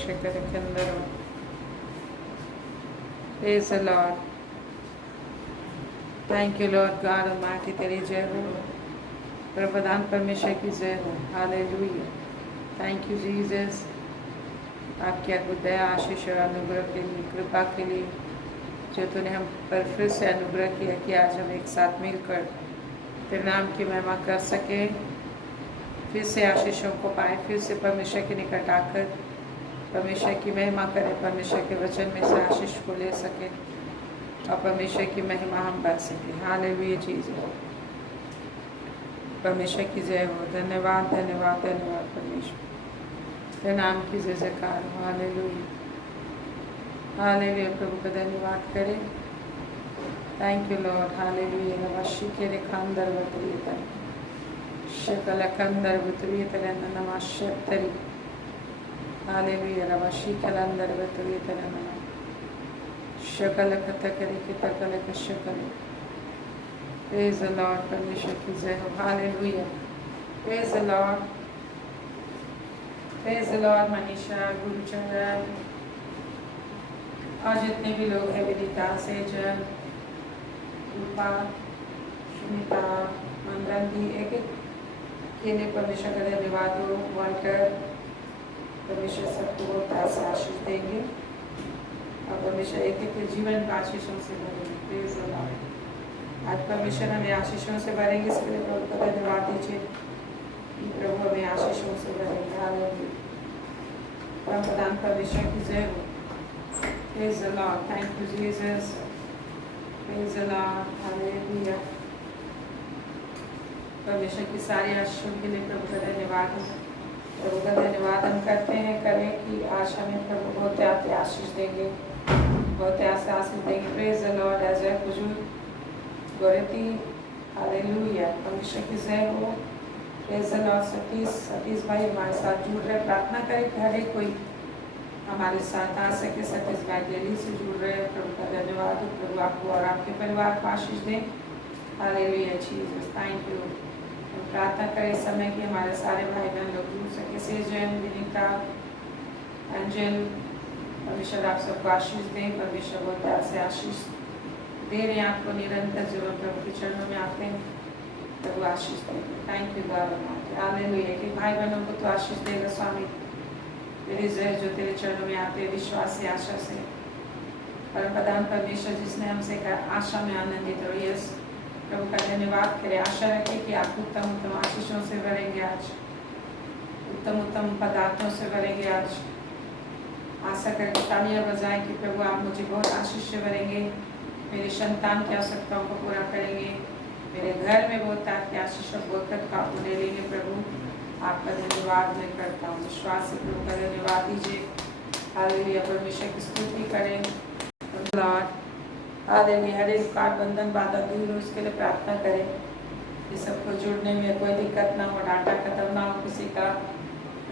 Shikarakandaram. Praise the Lord. Thank you, Lord God Almighty. तेरी जय हो, प्रभुदान परमेश्वर की जय हो. हालेलुया. थैंक यू जीसस, आपकी अद्भुत दया, आशीष और अनुग्रह के लिए, कृपा के लिए, जो तूने हम पर फिर से अनुग्रह किया कि आज हम एक साथ मिलकर तेरे नाम की महिमा कर सके, फिर से आशीषों को पाए, फिर से परमेश्वर के निकट आकर परमेश्वर की महिमा करें, परमेश्वर के वचन में से आशीष को ले सके और परमेश्वर की महिमा हम पा सकें. हालेलुया जीसस, परमेश्वर की जय हो. धन्यवाद धन्यवाद धन्यवाद परमेश्वर, तेरे नाम की जय जयकार हो. Hallelujah hallelujah. प्रभु का धन्यवाद करें. Thank you Lord. हालेलुया. नमस्ते के रेखांदर वतरीता शकल कंदर वतरीता नमस्ते. हालेलुया. नमस्ते कलंदर वतरीता नमः शकल कतकरे के तकल के शकल. Praise the Lord. परमेश्वर की जय हो. Hallelujah. Praise the Lord. Praise the Lord. Manisha, Guruchandra और जितने भी लोग हैं, विदिता, सेजन, रूपा, सुनीता, मनरंगी, एक एक के लिए परमेश्वर का धन्यवाद हो. वाल्टर, परमेश्वर सबको बहुत से आशीष देंगे और परमेश्वर एक एक के जीवन का आशीषों से भरेंगे. Praise the Lord. आज परमेश्वर हमें आशीषों से भरेंगे, इसके लिए प्रभु का धन्यवाद दीजिए कि प्रभु हमें आशीषों से भरेंगे. हालेलुया. परम परमेश्वर की जय हो. Praise the Lord. Thank you, Jesus. Praise the Lord. Hallelujah. परमेश्वर की सारी आशीषों के लिए प्रभु का धन्यवाद है. प्रभु का धन्यवाद हम करते हैं, करें कि आज हमें प्रभु बहुत आते आशीष देंगे, बहुत आसे आशीष देंगे. Praise the Lord. Ajay Kujur गोरती. हालेलुया. परमेश्वर की जय हो. Praise the Lord. सतीश भाई हमारे साथ जुड़ रहे. प्रार्थना करें कि हर एक कोई हमारे साथ आ सके. सतीश भाई दिल्ली से जुड़ रहे हैं. प्रभु का धन्यवाद. प्रभु आपको और आपके परिवार को आशीष दें. Hallelujah Jesus. Thank you. हम प्रार्थना करें इस समय कि हमारे सारे भाई बहन लोग जुड़ सके. सेजन, विनीता, एंजल, परमेश्वर आप सबको आशीष दें. परमेश्वर बहुत प्यार से आशीष दे रहे हैं आपको निरंतर. जब हम प्रभु के चरणों में आते हैं प्रभु आशीष देंगे. Thank you God. हालेलुया. कि भाई बहनों को तो आशीष देगा स्वामी. तेरी जय जो तेरे चरणों में आते हैं विश्वास से, आशा से. परमप्रधान परमेश्वर जिसने हमसे कहा आशा में आनंदित हो. यस, प्रभु का धन्यवाद करें. आशा रखें कि आप उत्तम उत्तम आशीषों से भरेंगे आज, उत्तम उत्तम पदार्थों से भरेंगे आज. आशा करके तालियां बजाएं कि प्रभु आप मुझे बहुत आशीष से भरेंगे, मेरी संतान की आवश्यकताओं को पूरा करेंगे, मेरे घर में बहुत आपकी आशीष और बरकत का आप ले लेंगे. प्रभु आपका धन्यवाद मैं करता हूँ. विश्वास से प्रभु का धन्यवाद दीजिए. हालेलुया. परमेश्वर की स्तुति करें. Lord hallelujah. हर एक कार्ड बंधन बाधा दूर हो उसके लिए प्रार्थना करें कि सबको जुड़ने में कोई दिक्कत ना हो, डाटा खत्म ना हो, किसी का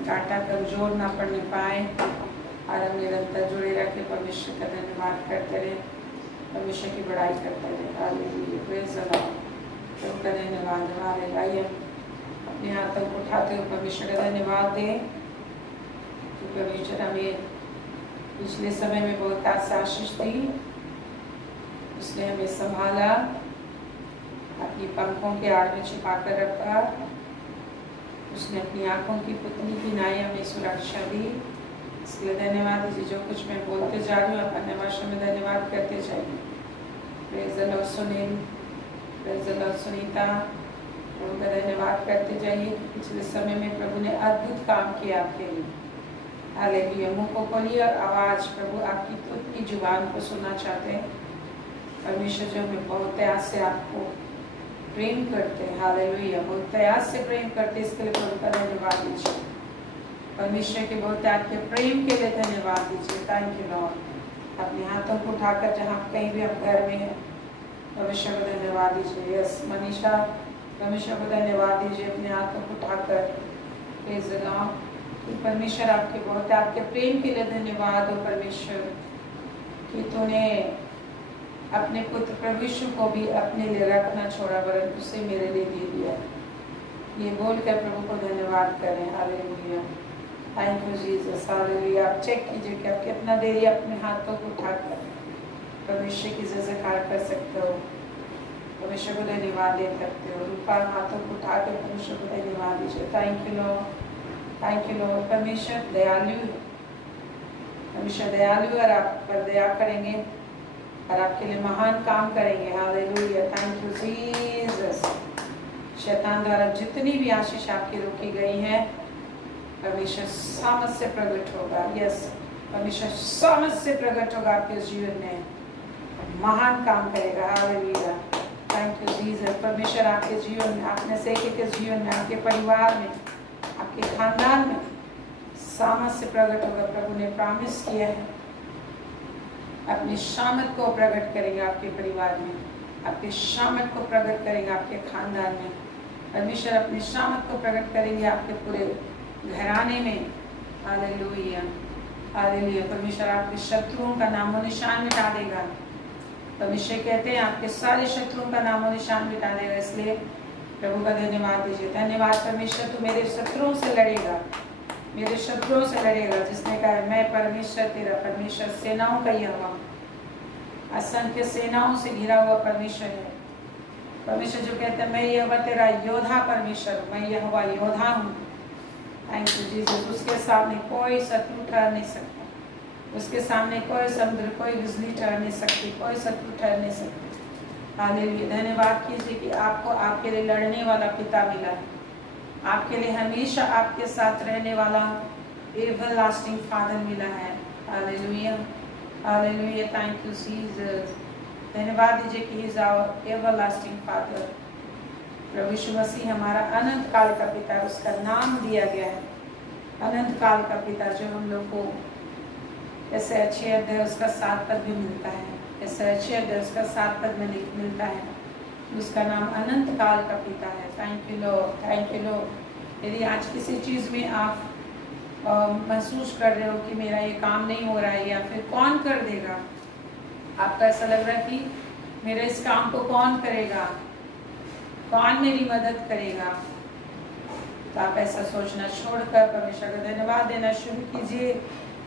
डाटा कमजोर ना पड़ने पाए और हम निरंतर जुड़े रह के परमेश्वर का धन्यवाद करते रहे, परमेश्वर की बड़ाई करते रहे. हालेलुया. Praise the Lord. प्रभु का धन्यवाद. हालेलुया. अपने हाथों को उठाते हुए परमेश्वर का धन्यवाद दें कि परमेश्वर हमें पिछले समय में बहुत आशीष दी. उसने हमें संभाला, अपनी पंखों के आड़ में छिपा कर रखा. उसने अपनी आंखों की पुतली की नाई हमें सुरक्षा दी. इसके लिए धन्यवाद दीजिए. जो कुछ मैं बोलते जा रही हूँ अपने भाषा में धन्यवाद करते जाइए. Praise the Lord Sunil, praise the Lord Sunita, प्रभु का धन्यवाद करते जाइए. पिछले समय में प्रभु ने अद्भुत काम किया आपके लिए. हालेलुया. मुंह को खोलिए और आवाज प्रभु आपकी खुद की जुबान को सुनना चाहते हैं. परमेश्वर जो हमें बहुत प्यार से आपको प्रेम करते हैं. हालेलुया. बहुत प्यार से प्रेम करते हैं, इसके लिए प्रभु का धन्यवाद दीजिए. परमेश्वर के बहुत आपके प्रेम के लिए धन्यवाद दीजिए. Thank you Lord. अपने हाथों को उठाकर जहाँ कहीं भी आप घर में हैं परमेश्वर को धन्यवाद दीजिए. यस मनीषा, परमेश्वर को धन्यवाद दीजिए. अपने हाथों को उठाकर प्रेज द लॉर्ड. परमेश्वर आपके बहुत आपके प्रेम के लिए धन्यवाद हो परमेश्वर कि तूने अपने पुत्र प्रभु यीशु को भी अपने लिए रखना छोड़ा वरन उसे मेरे लिए दे दिया. ये बोल कर प्रभु को धन्यवाद करें. Hallelujah. Thank you Jesus, hallelujah. आप चेक कीजिए कि आप कितना देरी अपने हाथों को उठाकर परमेश्वर की जयकार कर सकते हो, परमेश्वर को धन्यवाद दे सकते हो। ऊपर हाथों को उठाकर परमेश्वर को धन्यवाद दीजिए। Thank you Lord, thank you Lord. परमेश्वर दयालु है, परमेश्वर दयालु और आप पर दया करेंगे और आपके लिए महान काम करेंगे। Hallelujah, thank you Jesus. शैतान द्वारा जितनी भी आशीष आपकी रोकी गई है, परमेश्वर सामर्थ से प्रकट होगा। यस, परमेश्वर सामर्थ से प्रकट होगा आपके जीवन में, महान काम करेगा। Hallelujah, thank you Jesus. परमेश्वर आपके जीवन में, आपने से के जीवन में, आपके परिवार में, आपके खानदान में सामर्थ से प्रकट होगा। प्रभु ने प्रॉमिस किया है, अपनी शामत को प्रकट करेंगे आपके परिवार में, आपके शामत को प्रकट करेंगे आपके खानदान में। परमेश्वर अपनी शामत को प्रकट करेंगे आपके पूरे घराने में। Hallelujah, hallelujah. परमेश्वर आपके शत्रुओं का नामो निशान मिटा देगा। परमेश्वर कहते हैं आपके सारे शत्रुओं का नामो निशान मिटा देगा। इसलिए प्रभु का धन्यवाद दीजिए। धन्यवाद परमेश्वर, तू मेरे शत्रुओं से लड़ेगा, मेरे शत्रुओं से लड़ेगा। जिसने कहा मैं परमेश्वर तेरा परमेश्वर, सेनाओं का यहोवा, असंख्य सेनाओं से घिरा हुआ परमेश्वर है। परमेश्वर जो कहते हैं मैं यहोवा तेरा योद्धा परमेश्वर, मैं यहोवा योद्धा हूँ। Thank you Jesus. उसके सामने कोई शत्रु ठहर नहीं सकता, उसके सामने कोई समुद्र, कोई बिजली ठहर नहीं सकती, कोई शत्रु ठहर नहीं सकती। हालेलुया। धन्यवाद कीजिए कि आपको आपके लिए लड़ने वाला पिता मिला है, आपके लिए हमेशा आपके साथ रहने वाला एवरलास्टिंग फादर मिला है। Hallelujah, hallelujah. Thank you Jesus. धन्यवाद दीजिए कि he is our everlasting father. प्रभु यीशु मसीह हमारा अनंत काल का पिता, उसका नाम दिया गया है अनंत काल का पिता, जो हम लोग को ऐसे अच्छे अध्याय उसका 7 पद भी मिलता है, ऐसे अच्छे अध्याय उसका 7 पद में मिलता है। उसका नाम अनंत काल का पिता है। Thank you Lord, thank you Lord. यदि आज किसी चीज़ में आप महसूस कर रहे हो कि मेरा ये काम नहीं हो रहा है या फिर कौन कर देगा, आपका ऐसा लग रहा है कि मेरे इस काम को कौन करेगा, कौन मेरी मदद करेगा, तो आप ऐसा सोचना छोड़कर परमेश्वर का धन्यवाद देना शुरू कीजिए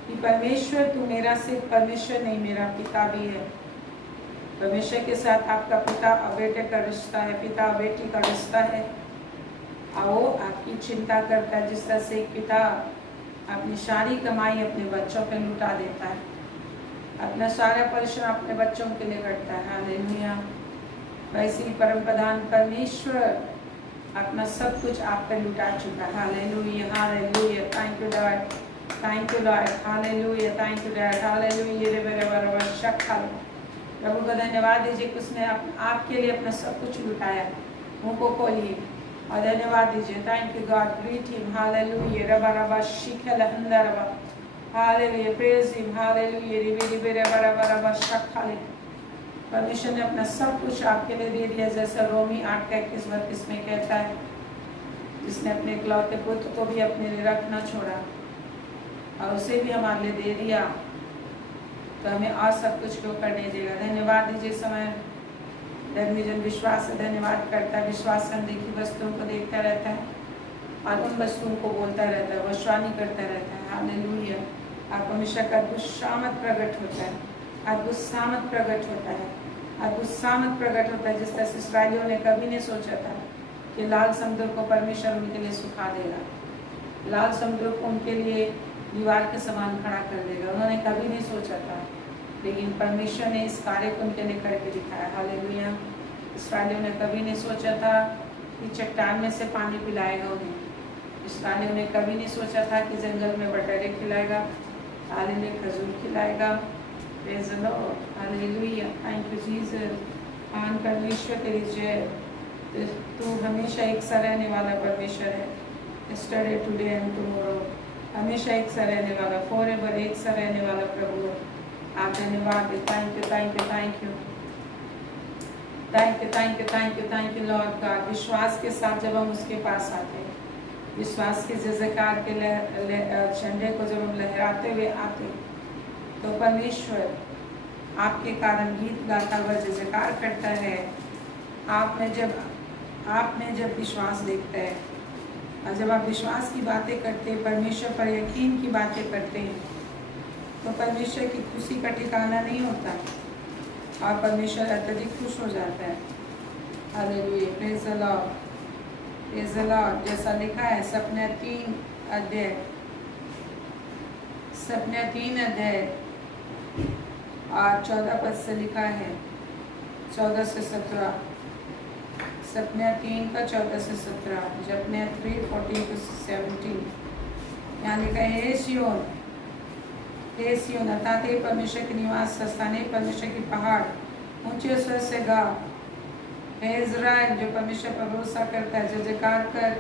कि परमेश्वर तू मेरा सिर्फ परमेश्वर नहीं, मेरा पिता भी है। परमेश्वर के साथ आपका पिता और बेटे का रिश्ता है, पिता और बेटी का रिश्ता है, और वो आपकी चिंता करता है। जिस तरह से एक पिता अपनी सारी कमाई अपने बच्चों पे लुटा देता है, अपना सारा परिश्रम अपने बच्चों के लिए करता है। हालेलुया। वैसे ही परम प्रधान परमेश्वर अपना सब कुछ आप पे लुटा चुका है। Hallelujah, hallelujah. Thank you Lord, thank you Lord. Hallelujah, thank you Lord. Hallelujah. रे मेरे बराबर शक्ल प्रभु को धन्यवाद दीजिए कि उसने आपके लिए अपना सब कुछ लुटाया। मुँह को खोलिए और धन्यवाद दीजिए। Thank you God, greet him. Hallelujah. रबा रबा शिखल अंदर रबा, हालेलुया, प्रेज हिम। हालेलुया। रिबे रिबे रबा रबा रबा शक्ल। परमेश्वर ने अपना सब कुछ आपके लिए दे दिया, जैसा रोमी 8:31 में कहता है, जिसने अपने इकलौते पुत्र को भी अपने लिए रखना छोड़ा और उसे भी हमारे लिए दे दिया, तो हमें और सब कुछ क्यों करने देगा। धन्यवाद दीजिए। समय धर्मी जन विश्वास से धन्यवाद करता है, विश्वास से अनदेखी वस्तुओं को देखता रहता है और उन वस्तुओं को बोलता रहता है, भविष्यवाणी करता रहता है। हालेलुया। आप हमेशा का अद्भुत सामर्थ प्रकट होता है, अद्भुत सामर्थ प्रकट होता है, अद्भुत सामर्थ प्रकट होता है। जिस तरह से इस्राएलियों ने कभी नहीं सोचा था कि लाल समुद्र को परमेश्वर उनके लिए सुखा देगा, लाल समुद्र को उनके लिए दीवार के समान खड़ा कर देगा, उन्होंने कभी नहीं सोचा था, लेकिन परमेश्वर ने इस कार्य को उनके लिए करके दिखाया। हालेलुया। इस्राएलियों ने कभी नहीं सोचा था कि चट्टान में से पानी पिलाएगा उन्हें, इस्राएलियों ने कभी नहीं सोचा था कि जंगल में बटेरे खिलाएगा, हालेलुया, खजूर खिलाएगा। Praise the Lord. Hallelujah. Thank you Jesus. महान परमेश्वर तेरी जय। तू हमेशा एक सा रहने वाला परमेश्वर है, यस्टरडे टुडे एंड टुमारो, हमेशा एक सा रहने वाला, फॉरएवर एक सा रहने वाला प्रभु। आप धन्यवाद। Thank you, thank you, thank you, thank you, thank you, thank you, thank you Lord God. विश्वास के साथ जब हम उसके पास आते हैं, विश्वास के जयकार के झंडे को जब हम लहराते हुए आते, तो परमेश्वर आपके कारण गीत गाता हुआ जयकार करता है। आप में जब विश्वास देखता है, और जब आप विश्वास की बातें करते हैं, परमेश्वर पर यकीन की बातें करते हैं, तो परमेश्वर की खुशी का ठिकाना नहीं होता और परमेश्वर अत्यधिक खुश हो जाता है। Hallelujah, praise the Lord, praise the Lord. जैसा लिखा है सपने 3 अध्याय और 14 पद से लिखा है, 14 से 17, सपने 3 का 14 से 17, जपने 3:14 to 17। यहाँ लिखा है, हे सिय्योन अर्थात हे परमेश्वर के निवास स्थान, हे परमेश्वर की पहाड़, ऊंचे स्वर से गा। हे इज़राइल, जो परमेश्वर पर भरोसा करता है, जय जयकार कर।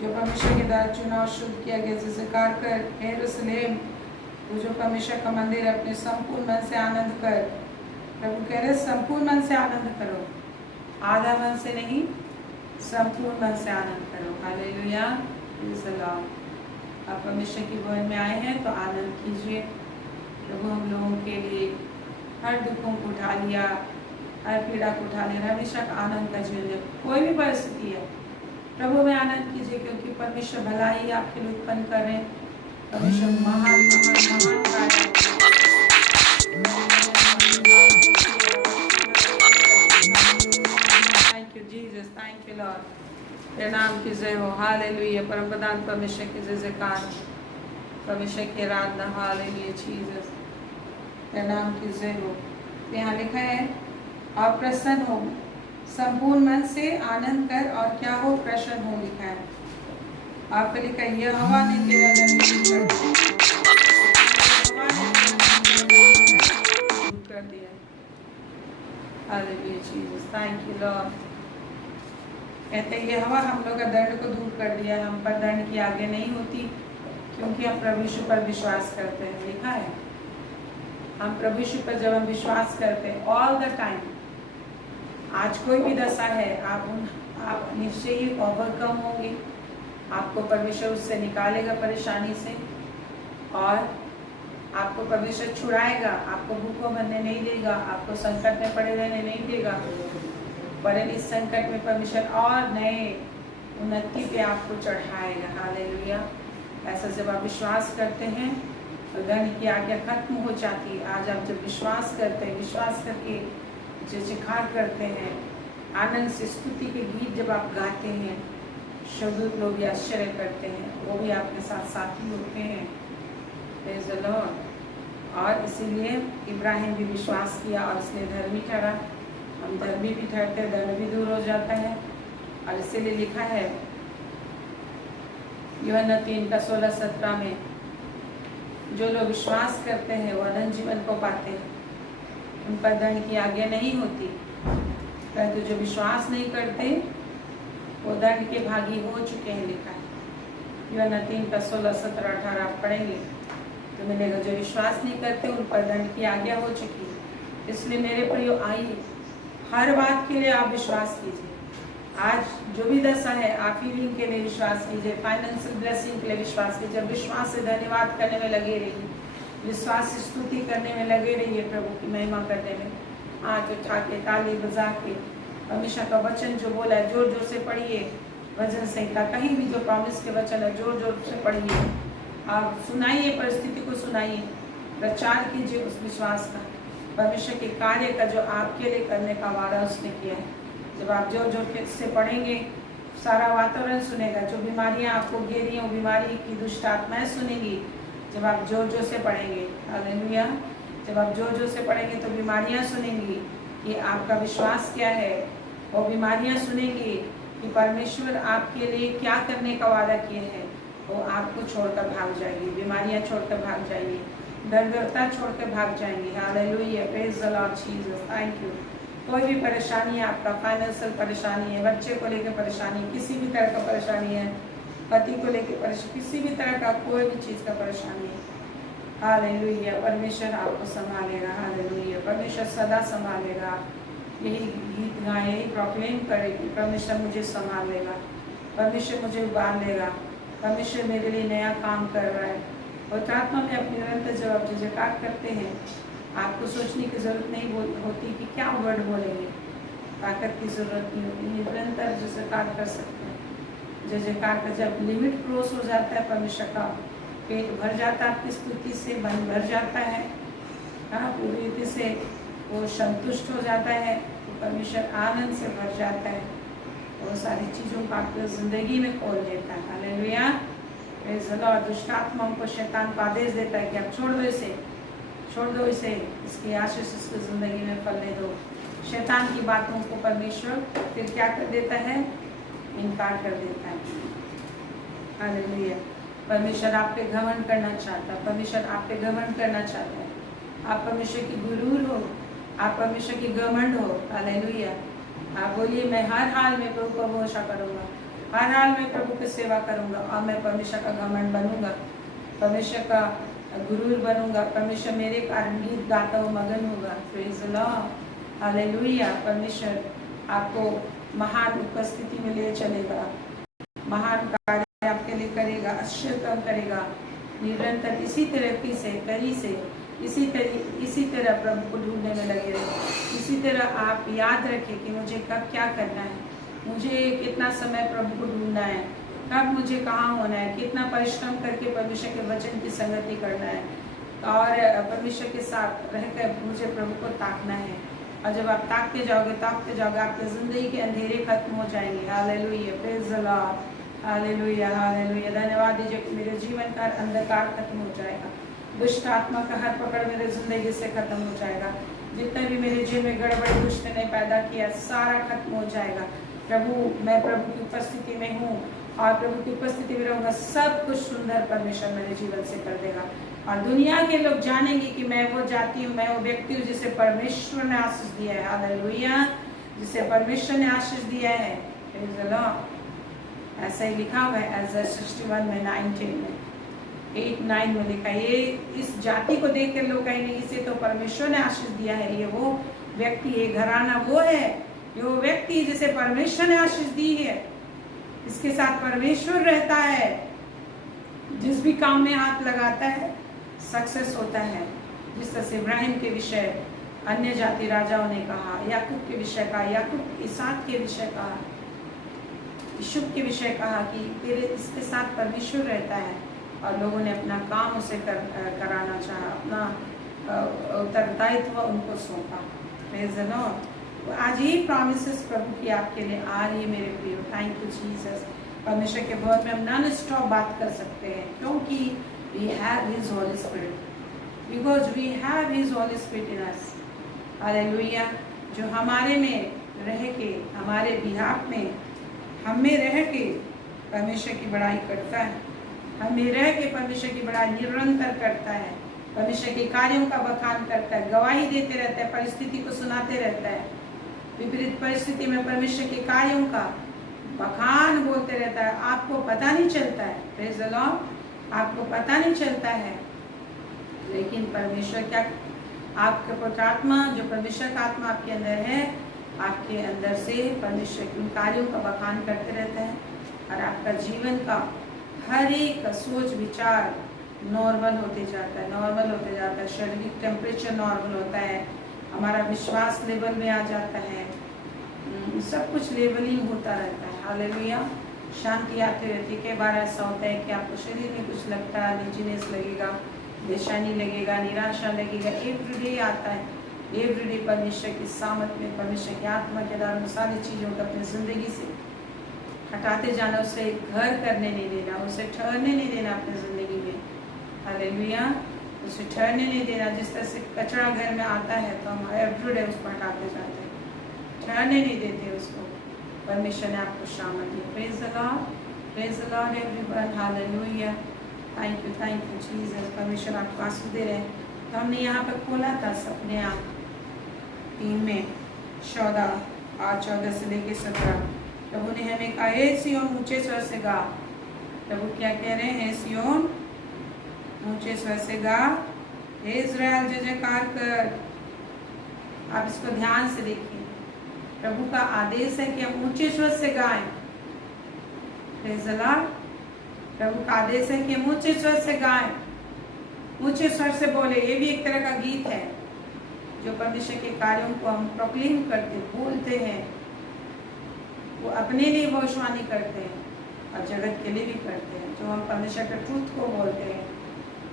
जो परमेश्वर के द्वारा चुनाव शुद्ध किया गया, जय जयकार कर। हे यरूशलेम, तू जो परमेश्वर का मंदिर, अपने संपूर्ण मन से आनंद कर। प्रभु कह रहे संपूर्ण मन से आनंद करो, आधा मन से नहीं, संपूर्ण मन से आनंद करो। Hallelujah, praise the Lord. आप परमेश्वर की भवन में आए हैं तो आनंद कीजिए। प्रभु हम लोगों के लिए हर दुखों को उठा लिया, हर पीड़ा को उठा लिया, हमेशा का आनंद का जीवन है। कोई भी परिस्थिति है, प्रभु में आनंद कीजिए, क्योंकि परमेश्वर भलाई आपके लिए उत्पन्न कर रहे हैं। परमेश्वर महान महान महान कार्य। Thank you Jesus, thank you Lord. तेरे नाम की जय हो। हालेलुया, परम प्रधान परमेश्वर की जय जयकार, परमेश्वर की आराधना। हालेलुया जीसस, तेरे नाम की जय हो। यहाँ लिखा है, और प्रसन्न हो, संपूर्ण मन से आनंद कर, और क्या हो, प्रसन्न हो लिखा है। आपको लिखा है, यहोवा ने तेरा दंड दूर कर दिया। Hallelujah Jesus, thank you Lord. कहते हैं यहोवा हम लोग का दंड को दूर कर दिया, हम पर दंड की आगे नहीं होती, क्योंकि हम प्रभु यीशु पर विश्वास करते हैं। लिखा है, हम प्रभु यीशु पर जब हम विश्वास करते हैं ऑल द टाइम, आज कोई भी दशा है, आप निश्चय ही ओवरकम होंगे। आपको परमेश्वर उससे निकालेगा, परेशानी से, और आपको परमेश्वर छुड़ाएगा। आपको भूखों मरने नहीं देगा, आपको संकट में पड़े रहने नहीं देगा, पर इस संकट में परमेश्वर और नए उन्नति पे आपको चढ़ाएगा। हालेलुया। ऐसा जब आप विश्वास करते हैं तो दंड की आज्ञा खत्म हो जाती है। आज आप जब विश्वास करते हैं, विश्वास करके जय जयकार करते हैं, आनंद से स्तुति के गीत जब आप गाते हैं, शब्द लोग भी आश्चर्य करते हैं, वो भी आपके साथ साथी होते हैं। Praise the Lord. और इसीलिए इब्राहिम भी विश्वास किया और उसने धर्मी ठहरा। हम धर्मी भी ठहरते हैं, दंड भी दूर हो जाता है। और इसीलिए लिखा है यूहन्ना 3:16-17 में, जो लोग विश्वास करते हैं वो अनंत जीवन को पाते हैं, उन पर दंड की आज्ञा नहीं होती। परंतु जो विश्वास नहीं करते वो दंड के भागी हो चुके हैं। लिखा है यूहन्ना 3:16-17-18 आप पढ़ेंगे तो मिलेगा। जो विश्वास नहीं करते उन पर दंड की आज्ञा हो चुकी है। इसलिए मेरे प्रियो, आइए, हर बात के लिए आप विश्वास कीजिए। आज जो भी दशा है, आप हीलिंग के लिए विश्वास कीजिए, फाइनेंशियल ब्लेसिंग के लिए विश्वास कीजिए। विश्वास से धन्यवाद करने में लगे रहिए, विश्वास से स्तुति करने में लगे रहिए, प्रभु की महिमा करने में। हाथ उठा के, ताली बजा के, हमेशा का वचन जो बोला है जोर जोर से पढ़िए। भजन संहिता कहीं भी जो प्रॉमिस के वचन है जोर जोर से पढ़िए। आप सुनाइए, परिस्थिति को सुनाइए, प्रचार कीजिए उस विश्वास का, परमेश्वर के कार्य का जो आपके लिए करने का वादा उसने किया है। जब आप जोर जोर से पढ़ेंगे, सारा वातावरण सुनेगा। जो बीमारियां आपको घेरी हैं, वो बीमारी की दुष्ट आत्माएं सुनेंगी जब आप जोर जोर से पढ़ेंगे। हालेलुया। जब आप जोर जोर से पढ़ेंगे तो बीमारियां सुनेंगी कि आपका विश्वास क्या है। वो बीमारियां सुनेंगी कि परमेश्वर आपके लिए क्या करने का वादा किए हैं। वो आपको छोड़कर भाग जाएगी, बीमारियां छोड़कर भाग जाएंगी, दरिद्रता छोड़कर भाग जाएंगी। Hallelujah, praise the Lord Jesus, thank you. कोई भी परेशानी है, आपका फाइनेंशियल परेशानी है, बच्चे को लेकर परेशानी, किसी भी तरह का परेशानी है, पति को लेकर परेशानी, किसी भी तरह का कोई भी चीज़ का परेशानी है, हालेलुया, परमेश्वर आपको संभालेगा। हालेलुया, परमेश्वर सदा संभालेगा। यही गीत गाएं, यही प्रोक्लेम करें कि परमेश्वर मुझे संभाल लेगा, परमेश्वर मुझे उबार लेगा, परमेश्वर मेरे लिए नया काम कर रहा है। और आत्मा में अपनी निरंतर जवाब जयकार करते हैं। आपको सोचने की ज़रूरत नहीं होती कि क्या वर्ड बोलेंगे, ताकत की ज़रूरत नहीं होती, निरंतर जयकार कर सकते हैं। जय जयकार का जब लिमिट क्रॉस हो जाता है, परमेश्वर का पेट भर जाता है आपकी स्तुति से, मन भर जाता है, हाँ, पूरी रीति से वो संतुष्ट हो जाता है, तो परमेश्वर आनंद से भर जाता है, वो सारी चीज़ों को आपकी ज़िंदगी में खोल देता है। Hallelujah, praise the Lord. दुष्ट आत्माओं को शैतान को आदेश देता है कि आप छोड़ दो इसे, छोड़ दो इसे, इसकी आशीष इसकी ज़िंदगी में फलने दो। शैतान की बातों को परमेश्वर फिर क्या कर देता है? इनकार कर देता है। हालेलुया। परमेश्वर आप पे घमंड करना चाहता है, परमेश्वर आप पे घमंड करना चाहता है। आप परमेश्वर की गुरूर हो, आप परमेश्वर की घमंड हो। हालेलुया। आप बोलिए, मैं हर हाल में प्रभु का भरोसा करूँगा, हर हाल में प्रभु की सेवा करूँगा, और मैं परमेश्वर का घमंड बनूंगा, परमेश्वर का गुरूर बनूंगा, परमेश्वर मेरे कारण गीत गाता हुआ मगन होगा। Praise the Lord. हालेलुया। परमेश्वर आपको महान उपस्थिति में ले चलेगा, महान कार्य आपके लिए करेगा, आश्चर्य काम करेगा। निरंतर इसी तरक्की से, कड़ी से, इसी तरह प्रभु को ढूंढने में लगे रहे। इसी तरह आप याद रखें कि मुझे कब क्या करना है, मुझे कितना समय प्रभु को ढूंढना है, कब मुझे कहाँ होना है, कितना परिश्रम करके परमेश्वर के वचन की संगति करना है, और परमेश्वर के साथ रहकर मुझे प्रभु को ताकना है। और जब आप ताकते जाओगे आपकी ज़िंदगी के अंधेरे खत्म हो जाएंगे। Hallelujah, praise the Lord. Hallelujah, hallelujah. धन्यवाद दीजिए कि मेरे जीवन का अंधकार खत्म हो जाएगा, दुष्ट आत्मा का हर पकड़ मेरे ज़िंदगी से खत्म हो जाएगा। जितना भी मेरे जीवन में गड़बड़ी दुष्ट ने पैदा किया, सारा खत्म हो जाएगा। मैं प्रभु की उपस्थिति में हूँ और प्रभु की उपस्थिति में रहूँगा, सब कुछ सुंदर परमेश्वर मेरे जीवन से कर देगा। और दुनिया के लोग जानेंगे कि मैं वो जाति हूँ, मैं वो व्यक्ति हूँ जिसे परमेश्वर ने आशीष दिया है। हालेलुया, जिसे परमेश्वर ने आशीष दिया है। Praise the Lord. ऐसा ही लिखा हुआ है Isaiah 61 में 19 में 8-9 में लिखा है। ये इस जाति को देख कर लोग कहेंगे इसे तो परमेश्वर ने आशीष दिया है, ये वो व्यक्ति, ये घराना वो है, ये वो व्यक्ति जिसे परमेश्वर ने आशीष दी है, इसके साथ परमेश्वर रहता है, जिस भी काम में हाथ लगाता है सक्सेस होता है। जिस तरह से इब्राहिम के विषय अन्य जाति राजाओं ने कहा, याकूब के विषय कहा, याकूब इसहाक के विषय कहा, यूसुफ के विषय कहा कि तेरे इसके साथ परमेश्वर रहता है, और लोगों ने अपना काम उसे कराना चाहा, अपना उत्तरदायित्व उनको सौंपा। Praise the Lord. आज ही प्रॉमिसेस प्रभु की आपके लिए आ रही है मेरे प्रियो। Thank you Jesus. परमेश्वर के वर्ड में हम नॉन स्टॉप बात कर सकते हैं, क्योंकि we have his Holy Spirit, because we have his Holy Spirit in us. Hallelujah. जो हमारे में रह के, हमारे बिहाफ में, हम में रह के परमेश्वर की बड़ाई करता है, हमें रह के परमेश्वर की बड़ाई निरंतर करता है, परमेश्वर के कार्यों का बखान करता है, गवाही देते रहता है, परिस्थिति को सुनाते रहता है, विपरीत परिस्थिति में परमेश्वर के कार्यों का बखान बोलते रहता है। आपको पता नहीं चलता है, प्रेज़ द लॉर्ड, आपको पता नहीं चलता है, लेकिन परमेश्वर क्या, आपके पवित्र आत्मा, जो परमेश्वर का आत्मा आपके अंदर है, आपके अंदर से परमेश्वर के कार्यों का बखान करते रहता है, और आपका जीवन का हर एक सोच विचार नॉर्मल होते जाता है, नॉर्मल होते जाता है। शारीरिक टेम्परेचर नॉर्मल होता है, हमारा विश्वास लेवल में आ जाता है, सब कुछ लेवलिंग होता रहता है। हालेलुया। शांति आती रहती है। कई बार ऐसा होता है कि आपको शरीर में कुछ लगता है, लेजीनेस लगेगा, बेचैनी लगेगा, निराशा लगेगा, एवरीडे आता है। एवरीडे परमेश्वर की सामत में, परमेश्वर की आत्मा के द्वारा सारी चीज़ों को अपनी ज़िंदगी से हटाते जाना, उसे घर करने नहीं देना, उसे ठहरने नहीं देना अपनी ज़िंदगी में। हालेलुया। उसे ठहरने नहीं देना। जिस तरह से कचरा घर में आता है तो हम एवरीडे उसको हटाते जाते हैं, ठहरने नहीं देते उसको। परमेश्वर ने आपको शामिल किया। Praise the Lord, praise the Lord everyone. Hallelujah. Thank you Jesus. परमेश्वर आपको आशीष दे रहे हैं। तो हमने यहाँ पर खोला था अपने आप 3 में 14 से लेके 17। प्रभु ने हमें कहा, हे सियोन ऊंचे स्वर से गा। प्रभु क्या कह रहे हैं? सियोन ऊंचे स्वर से गा, हे इज़राइल जय जयकार कर। आप इसको ध्यान से देखिए। प्रभु का आदेश है कि हम ऊंचे स्वर से गाएं। Praise the Lord. प्रभु का आदेश है कि हम ऊंचे स्वर से गाएं, ऊंचे स्वर से बोले। ये भी एक तरह का गीत है जो परमेश्वर के कार्यों को हम प्रोक्लेम करते, बोलते हैं, वो अपने लिए भविष्यवाणी करते हैं। और जगत के लिए भी करते हैं। जो हम परमेश्वर के ट्रूथ को बोलते हैं,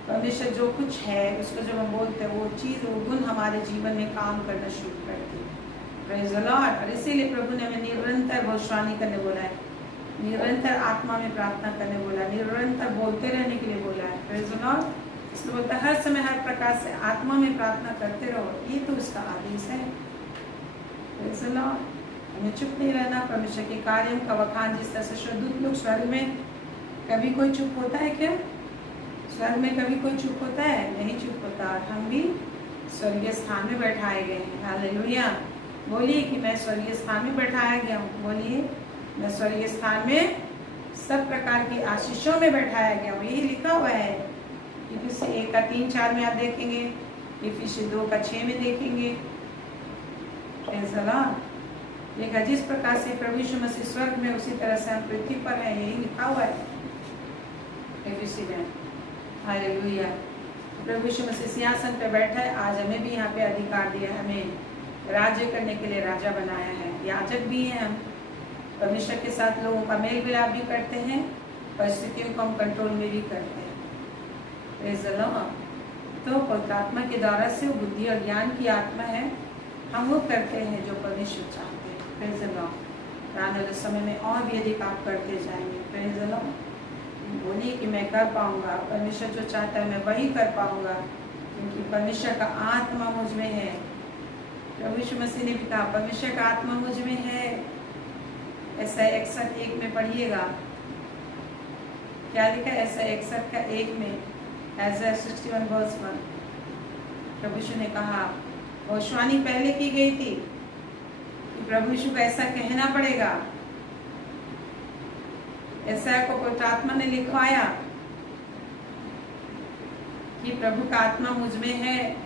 परमेश्वर जो कुछ है उसको जब हम बोलते हैं, वो चीज़, वो गुण हमारे जीवन में काम करना शुरू करती है। Praise the Lord. और इसीलिए प्रभु ने हमें निरंतर भविष्यवाणी करने बोला है, निरंतर आत्मा में प्रार्थना करने बोला है, निरंतर बोलते रहने के लिए बोला है। Praise the Lord. इसलिए बोलता है हर समय हर प्रकार से आत्मा में प्रार्थना करते रहो, ये तो उसका आदेश है। Praise the Lord. हमें चुप नहीं रहना, परमेश्वर के कार्यों का बखान, जिस तरह से स्वर्गदूत लोग स्वर्ग में, कभी कोई चुप होता है क्या? स्वर्ग में कभी कोई चुप होता है? नहीं चुप होता। हम भी स्वर्गीय स्थान में बैठाए गए हैं। हालेलुया। बोलिए कि मैं स्वर्गीय स्थान में बैठाया गया हूँ। बोलिए मैं स्वर्गीय स्थान में सब प्रकार की आशीषों में बैठाया गया हूँ। यही लिखा हुआ है इफिसी 1:3-4 में आप देखेंगे, इफिसी 2:6 में देखेंगे। देखा जिस प्रकार से प्रभु यीशु मसीह स्वर्ग में, उसी तरह से हम पृथ्वी पर हैं। यही लिखा हुआ है इफिसी में। हालेलुया। प्रभु यीशु मसीह सिंहासन पर बैठा है। आज हमें भी यहाँ पे अधिकार दिया है, हमें राज्य करने के लिए राजा बनाया है। याजक भी हैं हम, परमेश्वर के साथ लोगों का मेल मिलाप भी करते हैं, परिस्थितियों को हम कंट्रोल में भी करते हैं। Praise the Lord. तो पवित्र आत्मा के द्वारा से वो बुद्धि और ज्ञान की आत्मा है, हम वो करते हैं जो परमेश्वर चाहते हैं। Praise the Lord. आने वाले समय में और भी अधिक आप करते जाएंगे। Praise the Lord. बोलिए कि मैं कर पाऊंगा, परमेश्वर जो चाहता है मैं वही कर पाऊंगा, क्योंकि परमेश्वर का आत्मा मुझ में है। प्रभु यीशु मसीह ने भी कहा परमेश्वर का आत्मा मुझ में है। ऐसा 61:1 में पढ़िएगा, क्या लिखा है? ऐसा 61:1 में, ऐसा 61:1। प्रभु यीशु ने कहा, भविष्यवाणी पहले की गई थी कि प्रभु यीशु का ऐसा कहना पड़ेगा। ऐसा को पवित्र आत्मा ने लिखवाया कि प्रभु का आत्मा मुझ में है।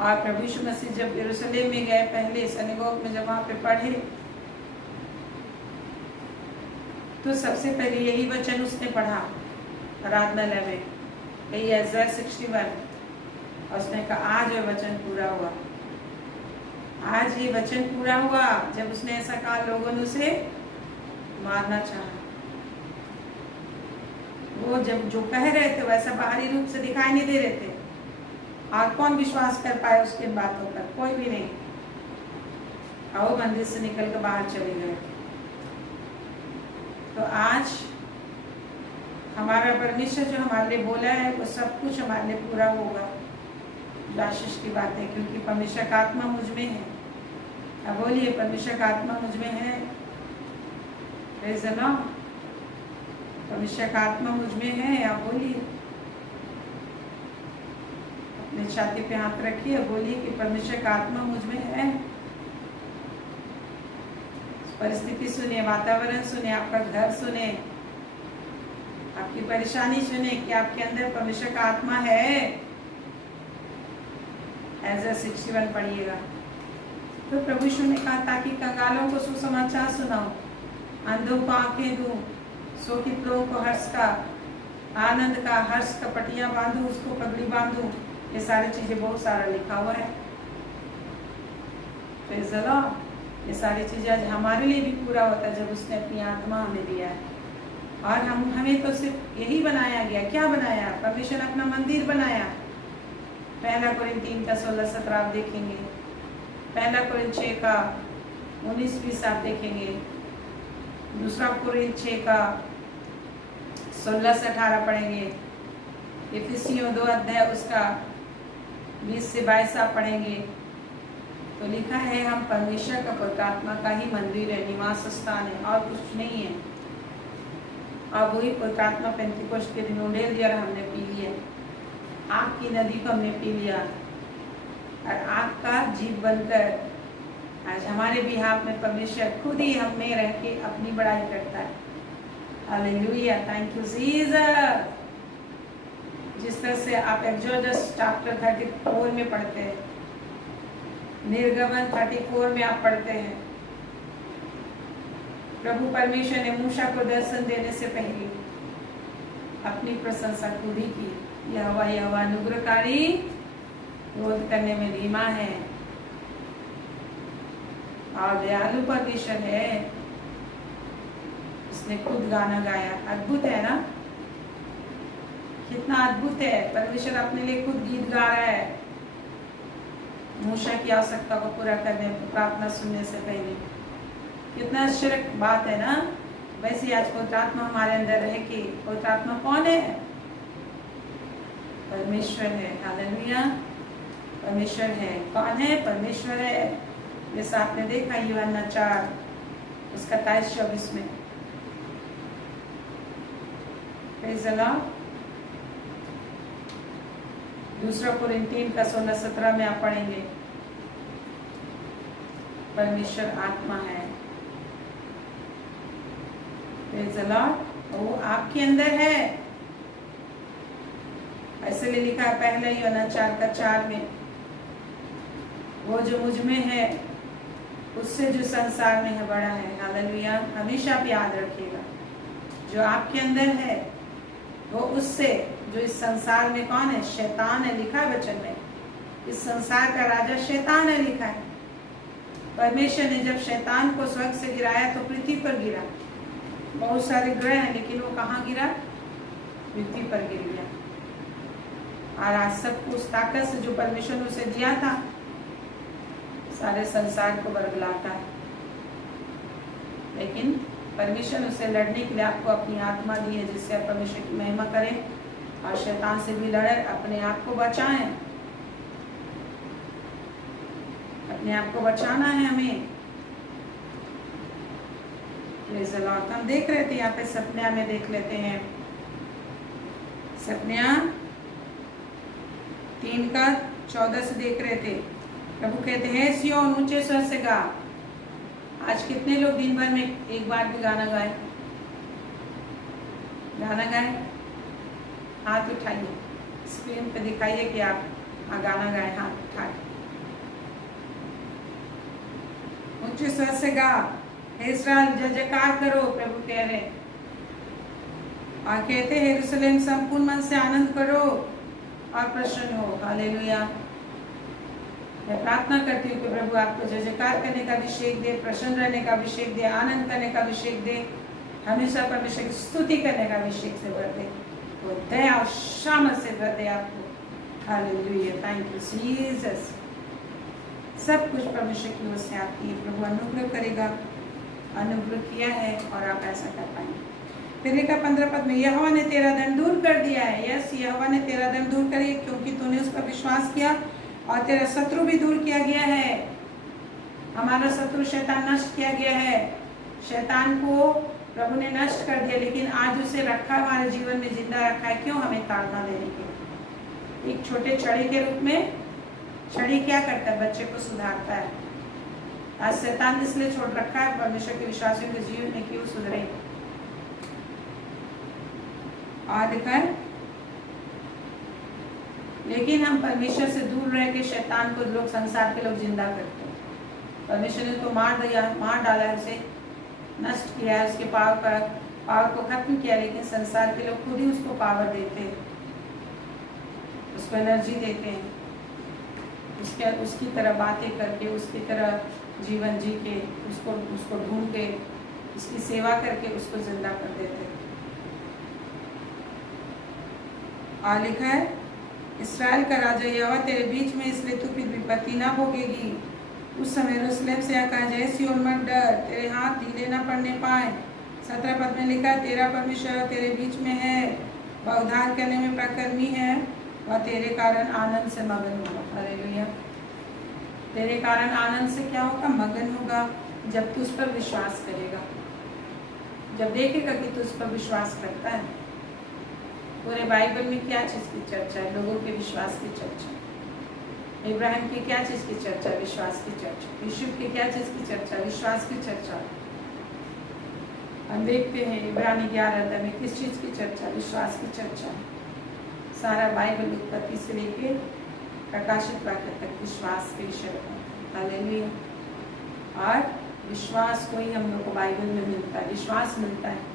और प्रभु यीशु मसीह जब यरूशलेम में गए, पहले सिनेगोग में जब वहां पे पढ़े, तो सबसे पहले यही वचन उसने पढ़ा आराधनालय में, यही ऐसा 61। और उसने कहा आज वह वचन पूरा हुआ। आज ये वचन पूरा हुआ। जब उसने ऐसा कहा, लोगों ने उसे मारना चाहा। वो जब जो कह रहे थे वैसा बाहरी रूप से दिखाई नहीं दे रहे थे, और कौन विश्वास कर पाए उसके बातों पर? कोई भी नहीं। और वो मंदिर से निकल कर बाहर चले गए। तो आज हमारा परमेश्वर जो हमारे लिए बोला है वो सब कुछ हमारे लिए पूरा होगा। आशीष की बात है, क्योंकि परमेश्वर का आत्मा मुझ में है। अब बोलिए परमेश्वर का आत्मा मुझ में है। Praise the Lord. परमेश्वर का आत्मा मुझ में है। आप बोलिए, अपने छाती पे हाथ रखिए, बोलिए कि परमेश्वर का आत्मा मुझ में है। परिस्थिति सुनिए, वातावरण सुनिए, आपका घर सुने, आपकी परेशानी सुने कि आपके अंदर परमेश्वर का आत्मा है। ऐसा 61 पढ़िएगा। तो प्रभु यीशु ने कहा ताकि कंगालों को सुसमाचार सुनाऊं, अंधों को आंखें दूं, शोकित लोगों को हर्ष का, आनंद का, हर्ष का पटियां बांधूं, उसको पगड़ी बांधूं। ये सारी चीजें बहुत सारा लिखा हुआ है। Praise the Lord. ये सारी चीजें आज हमारे लिए भी पूरा होता है जब उसने अपनी आत्मा हमें दिया है। और हमें तो सिर्फ यही बनाया गया। क्या बनाया? परमेश्वर ने अपना मंदिर बनाया। पहला कोरिन्थ 3:16-17 आप देखेंगे, पहला कोरिन्थ 6:19-20 आप देखेंगे, दूसरा कोरिन्थ 6:16-18 पढ़ेंगे, इफिसियों 2 अध्याय उसका 20-22 आप पढ़ेंगे। तो लिखा है हम परमेश्वर का पवित्र आत्मा का ही मंदिर है, निवास स्थान है, और कुछ नहीं है। और वही पवित्र आत्मा पेंतीकोस्त के दिन उंडेल दिया, हमने पी लिया। आग की नदी को हमने पी लिया, और आग का जीव बनकर आज हमारे बिहाफ में परमेश्वर खुद ही हम में रह के अपनी बड़ाई करता है। Hallelujah, thank you Jesus. जिस तरह से आप एक्सोडस चैप्टर 34 में पढ़ते हैं, निर्गमन 34 में आप पढ़ते हैं, प्रभु परमेश्वर ने मूसा को दर्शन देने से पहले अपनी प्रशंसा खुद ही की। यहोवा अनुग्रहकारी, क्रोध करने में धीमा है और दयालु परमेश्वर है। उसने खुद गाना गाया। अद्भुत है ना, कितना अद्भुत है। परमेश्वर अपने लिए खुद गीत गा रहा है मूसा की आवश्यकता को पूरा करने, प्रार्थना सुनने से पहले। कितना आश्चर्य बात है ना। वैसे आज पवित्र आत्मा हमारे अंदर रहे कि पवित्र आत्मा कौन है? परमेश्वर है। हालेलुया, परमेश्वर है। कौन है? परमेश्वर है। जैसा आपने देखा यूहन्ना 4 उसका 23-24 में। Praise the Lord. दूसरा कोरिन्थियन का 16-17 में आप पढ़ेंगे, परमेश्वर आत्मा है। Praise the Lord. वो आपके अंदर है। ऐसे लिए लिखा है पहला यूहन्ना 4:4 में, वो जो मुझ में है उससे जो संसार में है बड़ा है। हालेलुया। हमेशा आप याद रखिएगा, जो आपके अंदर है वो उससे, जो इस संसार में कौन है? शैतान है। लिखा है वचन में, इस संसार का राजा शैतान है, लिखा है। परमेश्वर ने जब शैतान को स्वर्ग से गिराया तो पृथ्वी पर गिरा। बहुत सारे ग्रह हैं लेकिन वो कहाँ गिरा? पृथ्वी पर गिर गया। और आज सबको उस ताकत से जो परमेश्वर ने उसे दिया था, सारे संसार को बरगलाता है। लेकिन परमेश्वर ने उसे लड़ने के लिए आपको अपनी आत्मा दी है, जिससे आप परमेश्वर की महिमा करें और शैतान से भी लड़े, अपने आप को बचाएं। अपने आप को बचाना है हमें। Praise the Lord. हम देख रहे थे यहाँ पे सपनिया में, देख लेते हैं सपनिया 3:14 से देख रहे थे। प्रभु कहते हैं सिय्योन ऊंचे स्वर से गा। आज कितने लोग दिन भर में एक बार भी गाना गाए? गाना गाए? हाथ उठाइए, स्क्रीन पे दिखाइए कि आप गाना गाए। हाथ उठा ऊंचे स्वर से गा। हे इस्राएल जय जयकार करो, प्रभु कह रहे। और कहते हैं यरूशलेम संपूर्ण मन से आनंद करो और प्रसन्न हो। हालेलुया। मैं प्रार्थना करती हूँ कि प्रभु आपको जय जयकार करने का अभिषेक दे, प्रसन्न रहने का अभिषेक दे, आनंद करने का अभिषेक दे, हमेशा परमेश्वर की स्तुति करने का अभिषेक से भर दे, वो दया और शामत से भर दे आपको। हालेलुया। Thank you Jesus. सब कुछ परमेश्वर की ओर से आपकी है। प्रभु अनुग्रह करेगा, अनुग्रह किया है और आप ऐसा कर पाएंगे। फिर लिखा 15 पद में, यहोवा ने तेरा दंड दूर कर दिया है। यस, यहोवा ने तेरा दंड दूर करी, क्योंकि तूने उस पर विश्वास किया और तेरा शत्रु भी दूर किया गया है। हमारा शत्रु शैतान नष्ट किया गया है। शैतान को प्रभु ने नष्ट कर दिया, लेकिन आज उसे रखा, हमारे जीवन में जिंदा रखा है। क्यों? हमें ताड़ना देने के लिए। एक छोटे छड़ी के रूप में। छड़ी क्या करता है? बच्चे को सुधारता है। आज शैतान इसलिए छोड़ रखा है परमेश्वर के विश्वासियों के जीवन में कि वो सुधरे। और लिखा, लेकिन हम परमेश्वर से दूर रह के शैतान को लोग, संसार के लोग जिंदा करते हैं। परमेश्वर ने तो मार दिया, मार डाला है, उसे नष्ट किया है, उसके पावर को खत्म किया, लेकिन संसार के लोग खुद ही उसको पावर देते हैं, उसको एनर्जी देते हैं, उसकी तरह बातें करके, उसकी तरह जीवन जी के, उसको ढूंढ के, उसकी सेवा करके उसको जिंदा कर देते हैं। और लिखा है, इस्राएल का राजा यहोवा तेरे बीच में, इसलिए तू फिर विपत्ति ना भोगेगी। उस समय यरूशलेम से यह कहा जाए, सिय्योन मत डर, तेरे हाथ ढीले न पड़ने पाए। 17 पद में लिखा, तेरा परमेश्वर तेरे बीच में है, वह उद्धार करने में पराक्रमी है, वह तेरे कारण आनंद से मगन होगा। हालेलुया। तेरे कारण आनंद से क्या होगा? मगन होगा। जब तू उस पर विश्वास करेगा, जब देखेगा कि तू उस पर विश्वास करता है। पूरे बाइबल में क्या चीज़ की चर्चा है? लोगों के विश्वास की चर्चा। इब्राहिम की क्या चीज़ की चर्चा? विश्वास की चर्चा। यूसुफ की क्या चीज़ की चर्चा? विश्वास की चर्चा। हम देखते हैं इब्रानी 11 में किस चीज़ की चर्चा? विश्वास की चर्चा। सारा बाइबल उत्पत्ति से लेके प्रकाशित वाक्य तक विश्वास के विषय पर। हालेलुया। और विश्वास को ही हम लोग को बाइबल में मिलता है, विश्वास मिलता है।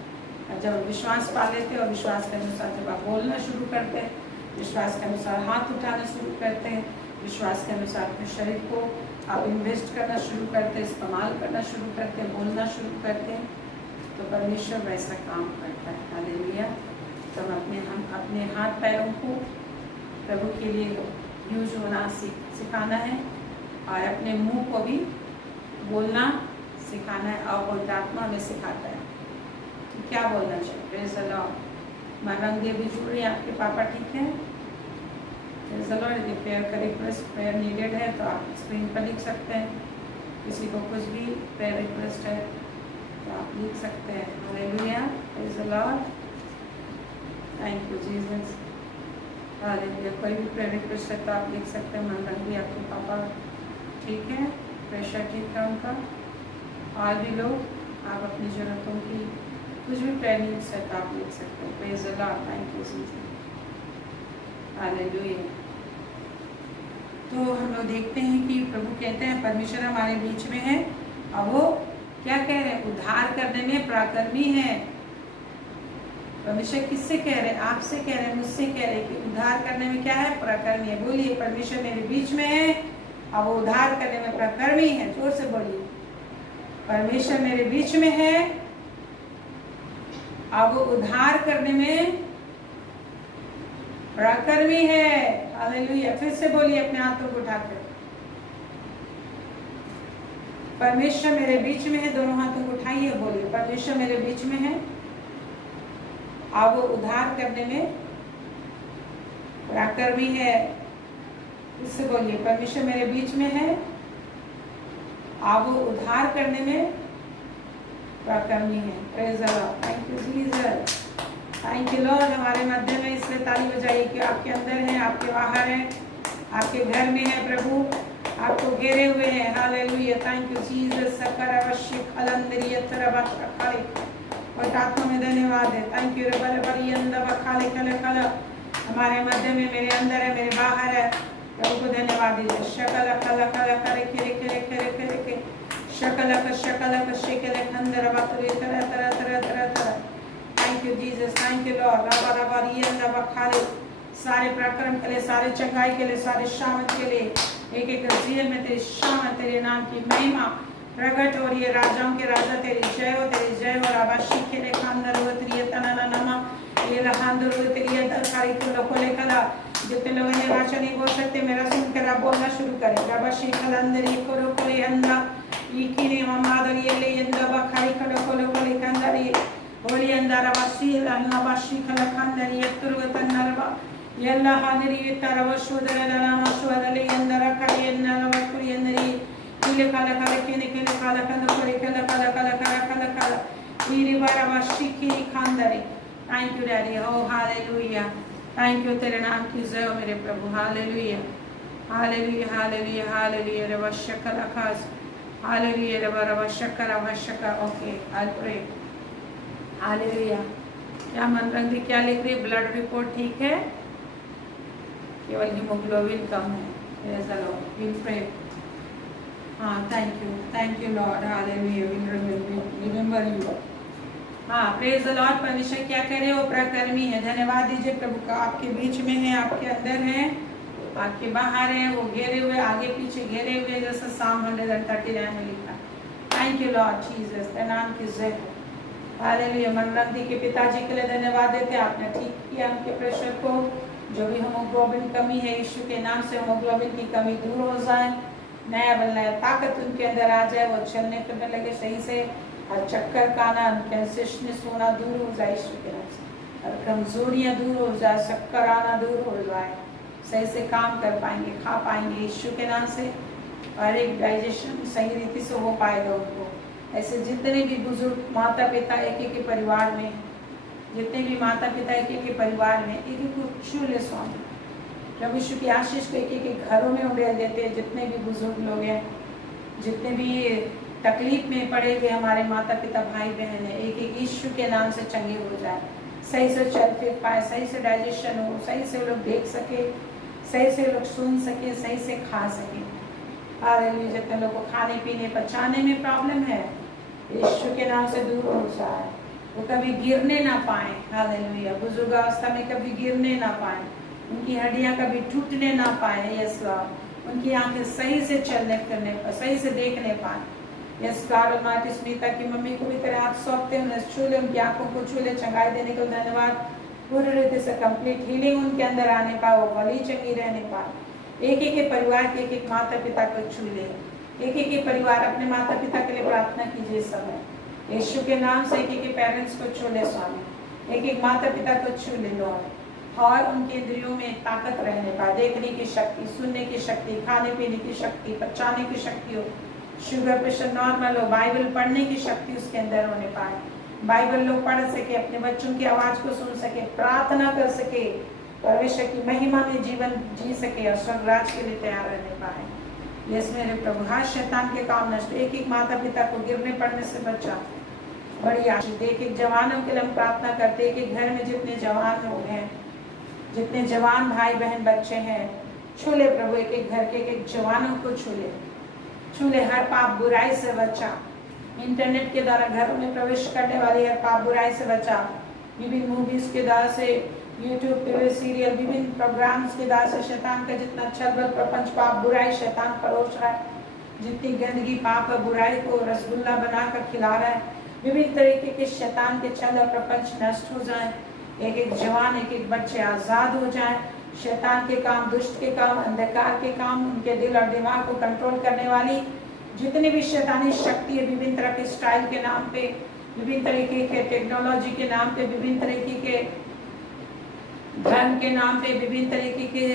और जब विश्वास पा लेते हैं और विश्वास के अनुसार जब आप बोलना शुरू करते हैं, विश्वास के अनुसार हाथ उठाना शुरू करते हैं, विश्वास के अनुसार अपने शरीर को आप इन्वेस्ट करना शुरू करते हैं, इस्तेमाल करना शुरू करते हैं, बोलना शुरू करते हैं, तो परमेश्वर वैसा काम करता है। हालेलुया। तो हम अपने हाथ पैरों को प्रभु के लिए यूज होना सिखाना है और अपने मुंह को भी बोलना सिखाना है। और पवित्र आत्मा हमें सिखाता है कि क्या बोलना चाहिए। Praise the Lord. Marang Dev भी जुड़ रही है, आपके पापा ठीक है। Praise the Lord. यदि प्रेयर का रिक्वेस्ट प्रेयर नीडेड है तो आप स्क्रीन पर लिख सकते हैं। किसी को कुछ भी प्रेयर रिक्वेस्ट है तो आप लिख सकते हैं। Hallelujah. Praise the Lord. Thank you Jesus. Hallelujah. कोई भी प्रेयर रिक्वेस्ट है तो आप लिख सकते हैं। मंगल भी आपके पापा ठीक है, प्रेशर ठीक है उनका। और भी लोग आप अपनी ज़रूरतों की कुछ भी प्रेयर नीड्स है तो आप लिख सकते हैं। Praise the Lord. Thank you Jesus. Hallelujah. तो हम लोग देखते हैं कि प्रभु कहते हैं परमेश्वर हमारे बीच में है और वो क्या कह रहे हैं, उद्धार करने में पराक्रमी है। परमेश्वर किससे कह रहे हैं? आपसे कह रहे हैं, मुझसे कह रहे हैं कि उद्धार करने में क्या है, पराक्रमी है। बोलिए परमेश्वर मेरे बीच में है और वो उद्धार करने में पराक्रमी है। जोर से बोलिए परमेश्वर मेरे बीच में है और वो उद्धार करने में पराक्रमी है। हालेलुया। फिर से बोलिए अपने हाथों को उठाकर, परमेश्वर मेरे बीच में है। दोनों हाथों को उठाइए, बोलिए परमेश्वर मेरे बीच में है और वो उद्धार करने में पराक्रमी है। इससे बोलिए परमेश्वर मेरे बीच में है और वो उद्धार करने में पराक्रमी है। Praise the Lord. Thank you Jesus. Thank you Lord. हमारे मध्य में इसलिए ताली बजाइए कि आपके अंदर है, आपके बाहर है, आपके घर में है। प्रभु आपको घेरे हुए हैं। Hallelujah. Thank you Jesus. Sucker अवश्य खलंदरिय तरबाखाले और आत्मा में धन्यवाद है। थैंक यू रबर बड़ी अंदर खाले खले खल हमारे मध्य में, मेरे अंदर है, मेरे बाहर है। प्रभु को धन्यवाद दीजिए। शकल खल खल करे खेले खेले खेले खेले के शकल का शेकले खंदर बातरे तरह तरह तरह तरह तरह। Thank you Jesus. Thank you Lord. Rava rava rayon रबा खाले सारे पराक्रम के लिए, सारे चंगाई के लिए, सारे शामत के लिए, एक एक जीवन में तेरी शामत, तेरे नाम की महिमा प्रकट हो रही है। राजाओं के राजा तेरी जय हो, तेरी जय हो। राबाशी खेले खानदर हो तेरी तनाना नमा ये लहांदर हो तेरी दरकारी को लोकोले कला। जितने लोग ने भाषा नहीं बोल सकते मेरा सुनकर आप बोलना शुरू करें। राबाशी खलंदरी को रोकोले अंदा इकीने ममादर ये ले अंदा बखारी को लोकोले कोले कंदरी होली अंदा राबाशी लन्ना बाशी खलखंदरी यत्तुरवतन नरबा यल्ला हानरी तरवशुदर लनामा शुदले अंदर करी नरवा कुरी अंदरी इले काला काला केने केने काला काला कोरे काला काला काला काला काला काला वीरी बाराबाशी की खानदरी। Thank you daddy. Oh hallelujah. Thank you. तेरे नाम की जय हो मेरे प्रभु। Hallelujah hallelujah hallelujah hallelujah. रवा शकर अखास हालेलुया रवा रवा शकर रवा शकर। Okay I pray. हालेलुया। क्या मन रंग दी क्या लिख रही है? ब्लड रिपोर्ट ठीक है, केवल हीमोग्लोबिन कम है। Praise the Lord. We pray. हाँ thank you Lord. Hallelujah. We remember you. हाँ प्रेज द लॉर्ड। परमेश्वर क्या कह रहे हो? पराक्रमी है। धन्यवाद दीजिए प्रभु का। आपके बीच में है, आपके अंदर है, आपके बाहर है। वो घेरे हुए, आगे पीछे घेरे हुए, जैसे साम 139 में लिखा। Thank you Lord Jesus. तेरे नाम की जय हो। हालेलुया। मनरंदी के पिताजी के लिए धन्यवाद देते। आपने ठीक किया उनके प्रेशर को। जो भी हीमोग्लोबिन कमी है, यीशु के नाम से हीमोग्लोबिन की कमी दूर हो जाए। नया नया ताकत उनके अंदर आ जाए। वो चलने फिरने लगे सही से। और चक्कर का आना, कैंसियसनेस होना दूर हो जाए यीशु के नाम से। और कमजोरियाँ दूर हो जाए, चक्कर आना दूर हो जाए। सही से काम कर पाएंगे, खा पाएंगे यीशु के नाम से। और एक डाइजेशन सही रीति से हो पाएगा उनको। ऐसे जितने भी बुजुर्ग माता पिता एक एक के परिवार में, जितने भी माता पिता एक एक के परिवार में, एक एक को छू ले स्वामी। प्रभु यीशु की आशीष को एक एक के घरों में उड़ेल देते हैं। जितने भी बुजुर्ग लोग हैं, जितने भी तकलीफ में पड़े हुए हमारे माता पिता भाई बहन है, एक एक यीशु के नाम से चंगे हो जाए। सही से चल फिर पाए, सही से डाइजेशन हो, सही से लोग देख सके, सही से लोग सुन सके, सही से खा सके। हालेलुया। जितने लोग को खाने पीने पचाने में प्रॉब्लम है, यीशु के नाम से दूर हो जाए। वो कभी गिरने ना पाए। हालेलुया। बुजुर्गावस्था में कभी गिरने ना पाए, उनकी हड्डियां कभी टूटने ना पाए। Yes Lord. उनकी आंखें सही से चलने फिरने पर, सही से देखने पाए। यस गॉड ऑलमाइटी, स्मिता की मम्मी को भी तेरे हाथ सौंपते हैं, छू ले, उनकी आंखों को छू ले, चंगाई देने के लिए धन्यवाद। पूरी रीति से कंप्लीट हीलिंग उनके अंदर आने पाए, वो भली चंगी रहने पाए। एक एक परिवार के एक एक माता पिता को छू ले, एक एक परिवार अपने माता पिता के लिए प्रार्थना कीजिए समय यीशु के नाम से। एक एक पेरेंट्स को छू ले स्वामी, एक एक माता पिता को छू ले लॉर्ड, और उनके इंद्रियों में ताकत रहने पाए, देखने की शक्ति, सुनने की शक्ति, खाने पीने की शक्ति, पचाने की शक्ति हो, शुगर प्रेशर नॉर्मल हो, बाइबल पढ़ने की शक्ति उसके अंदर होने पाए, बाइबल लोग पढ़ सके, अपने बच्चों की आवाज को सुन सके, प्रार्थना कर सके, परमेश्वर की महिमा में जीवन जी सके और स्वर्गराज के लिए तैयार रहने पाए। यस मेरे प्रभु, हर शैतान के काम नष्ट, एक एक माता पिता को गिरने पड़ने से बचा, बड़ी आशीष दे। एक एक जवानों के लिए हम प्रार्थना करते, एक एक घर में जितने जवान लोग हैं, जितने जवान भाई बहन बच्चे हैं, छू ले प्रभु, एक एक घर के एक एक जवानों को छू ले, छू ले, हर पाप बुराई से बचा, इंटरनेट के द्वारा घरों में प्रवेश करने वाली हर पाप बुराई से बचा, विभिन्न मूवीज के द्वारा से, यूट्यूब पे सीरियल, विभिन्न प्रोग्राम्स के द्वारा से शैतान का जितना छल बल प्रपंच पाप बुराई शैतान परोस रहा है, जितनी गंदगी पाप और बुराई को रसगुल्ला बनाकर खिला रहा है, विभिन्न तरीके के शैतान के छल और प्रपंच नष्ट हो जाए, एक एक जवान एक एक बच्चे आजाद हो जाए, शैतान के काम, दुष्ट के काम, अंधकार के काम, उनके दिल और दिमाग को कंट्रोल करने वाली जितनी भी शैतानी शक्ति है, विभिन्न तरह के स्टाइल के नाम पे, विभिन्न तरीके के टेक्नोलॉजी के नाम पे, विभिन्न तरीके के धर्म के नाम पे, विभिन्न तरीके के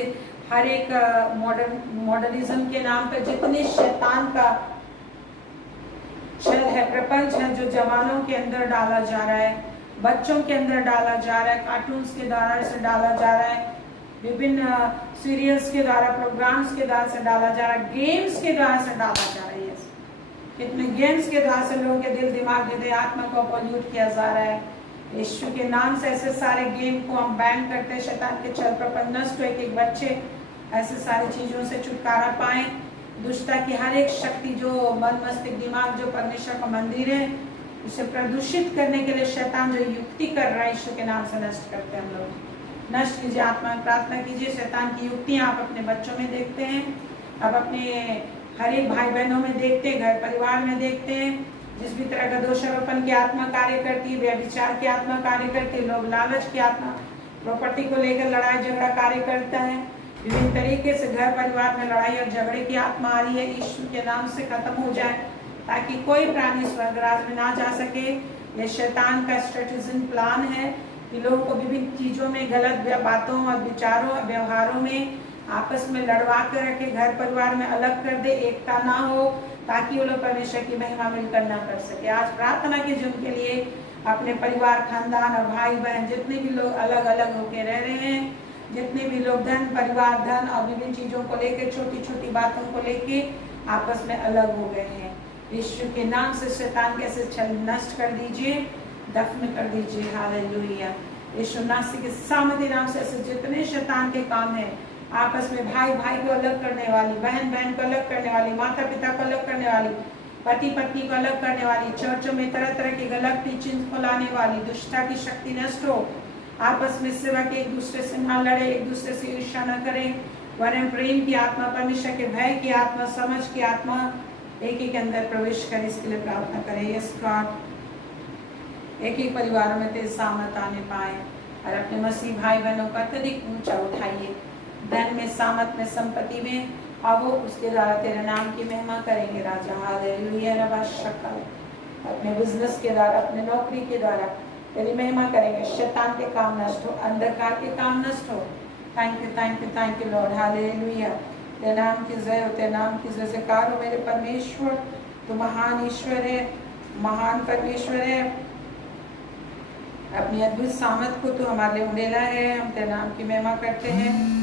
हर एक मॉडर्निज्म के नाम पे जितने शैतान का छल है, प्रपंच है, जो जवानों के अंदर डाला जा रहा है, बच्चों के अंदर डाला जा रहा है, कार्टून्स के द्वारा से डाला जा रहा है, विभिन्न सीरियल्स के द्वारा, प्रोग्राम्स के द्वारा से डाला जा रहा है, गेम्स के द्वारा से डाला जा रहा है। कितने गेम्स के द्वारा से लोगों के दिल दिमाग हृदय आत्मा को पॉल्यूट किया जा रहा है। यीशु के नाम से ऐसे सारे गेम को हम बैन करते हैं, शैतान के छल प्रपंच नष्ट हो, एक एक बच्चे ऐसे सारी चीजों से छुटकारा पाए, दुष्टता की हर एक शक्ति जो मन मस्तिष्क दिमाग जो परमेश्वर का मंदिर है उसे प्रदूषित करने के लिए शैतान जो युक्ति कर रहा है, यीशु के नाम से नष्ट करते हैं हम लोग। नष्ट कीजिए, आत्मा में प्रार्थना कीजिए। शैतान की युक्तियां आप अपने बच्चों में देखते हैं, आप अपने हर एक भाई बहनों में देखते हैं, घर परिवार में देखते हैं, जिस भी तरह का दोषारोपण की आत्मा कार्य करती है, व्यभिचार की आत्मा कार्य करती है, लोभ लालच की आत्मा, प्रॉपर्टी को लेकर लड़ाई झगड़ा कार्य करता है, विभिन्न तरीके से घर परिवार में लड़ाई और झगड़े की आत्मा आ रही है, यीशु के नाम से खत्म हो जाए, ताकि कोई प्राणी स्वर्गराज में ना जा सके। यह शैतान का स्ट्रेटेजिक प्लान है कि लोगों को विभिन्न चीजों में, गलत बातों और विचारों और व्यवहारों में आपस में लड़वा कर रखे, घर परिवार में अलग कर दे, एकता ना हो, ताकि वो लोग परमेश्वर की महिमा मिलकर ना कर सके। आज प्रार्थना कीजिए उनके लिए, अपने परिवार, खानदान और भाई बहन जितने भी लोग अलग अलग होके रह रहे हैं, जितने भी लोग धन परिवार, धन और विभिन्न चीजों को लेके, छोटी छोटी बातों को लेके आपस में अलग हो गए हैं, यीशु के नाम से शैतान कैसे छल नष्ट कर दीजिए, दफन कर दीजिए। हालेलुया। यीशु नासी के सामर्थ्य नाम से ऐसे जितने शैतान के काम है, आपस में भाई भाई को अलग करने वाली, बहन बहन को अलग करने वाली, माता पिता को अलग करने वाली, पति पत्नी को अलग करने वाली, चर्चों में तरह तरह की गलत टीचिंग को लाने वाली दुष्टता की शक्ति नष्ट हो, आपस में सेवा के एक दूसरे से ना लड़े, एक दूसरे से ईर्ष्या न करें, वरन प्रेम की आत्मा, परमेश्वर के भय की आत्मा, समझ की आत्मा एक एक अंदर प्रवेश करे, इसके लिए प्रार्थना करें। यस गॉड, एक एक परिवारों में तेज सामर्थ आने पाए और अपने मसीह भाई बहनों का अत्यधिक ऊंचा उठाइए, धन में, सामत में, संपत्ति में, और वो उसके द्वारा तेरे नाम की महिमा करेंगे राजा। हालेलुया। रबा शक्ल अपने बिजनेस के द्वारा, अपने नौकरी के द्वारा तेरी महिमा करेंगे, शैतान के काम नष्ट हो, अंधकार के काम नष्ट हो। Thank you, thank you, thank you Lord. Hallelujah. तेरे नाम की जय हो, तेरे नाम की जय जयकार हो मेरे परमेश्वर। तू महान ईश्वर है, महान परमेश्वर है, अपनी अद्भुत सामर्थ को तू हमारे लिए उड़ेला है। हम तेरे नाम की महिमा करते हैं।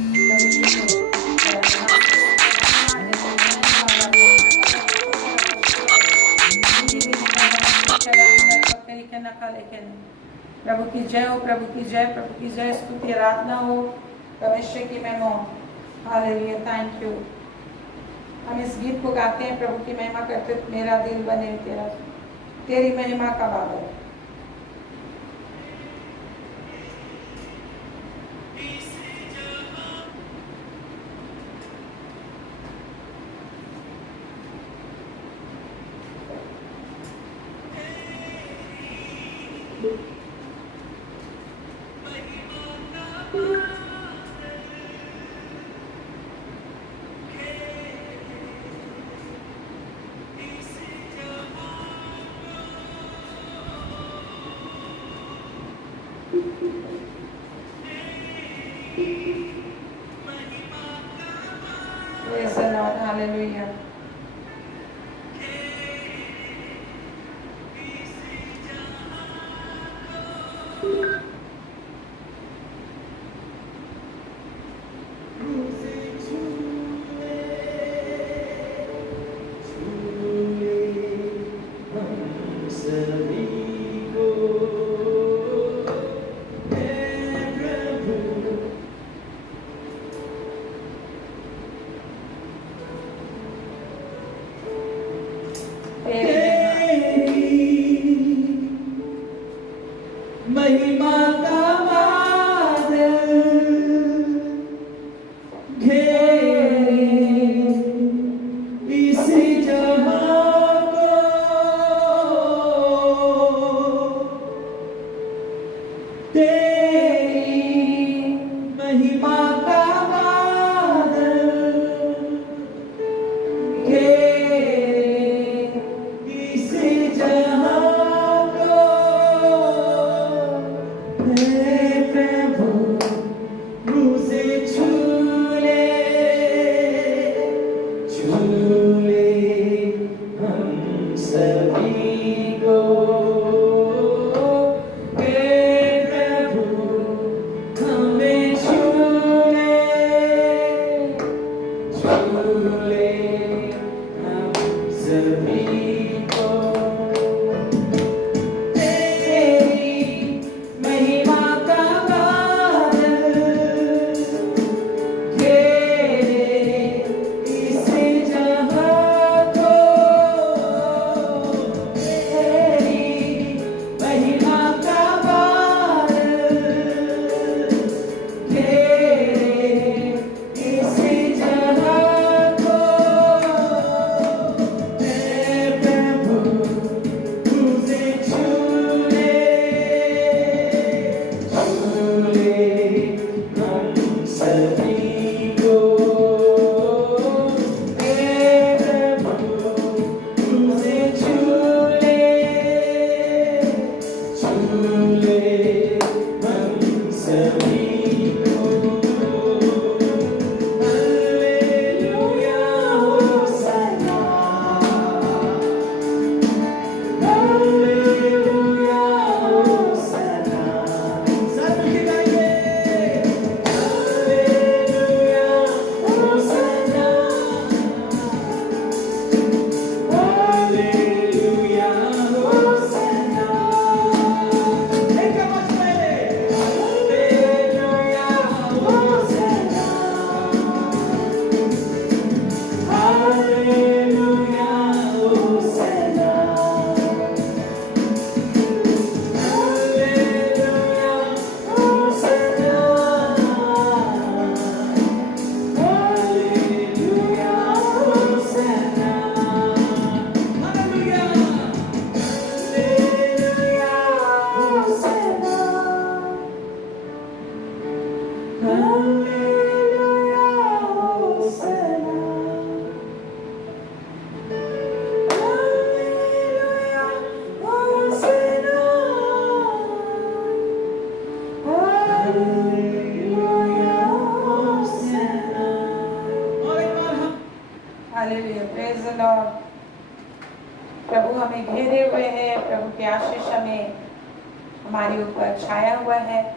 प्रभु की जय हो, प्रभु की जय, प्रभु की जय, स्तुति आराधना हो, परमेश्वर की महिमा। हालेलुया। Thank you. हम इस गीत को गाते हैं, प्रभु की महिमा करते, मेरा दिल बने तेरा, तेरी महिमा का बादल। Praise the Lord. Hallelujah. महिमा का बादल घेरे इस जहां को, तेरी महिमा का बादल घेरे इस जहां को। Hallelujah, praise the Lord. प्रभु हमें घेरे हुए हैं, प्रभु की आशीष हमें हमारे ऊपर छाया हुआ है।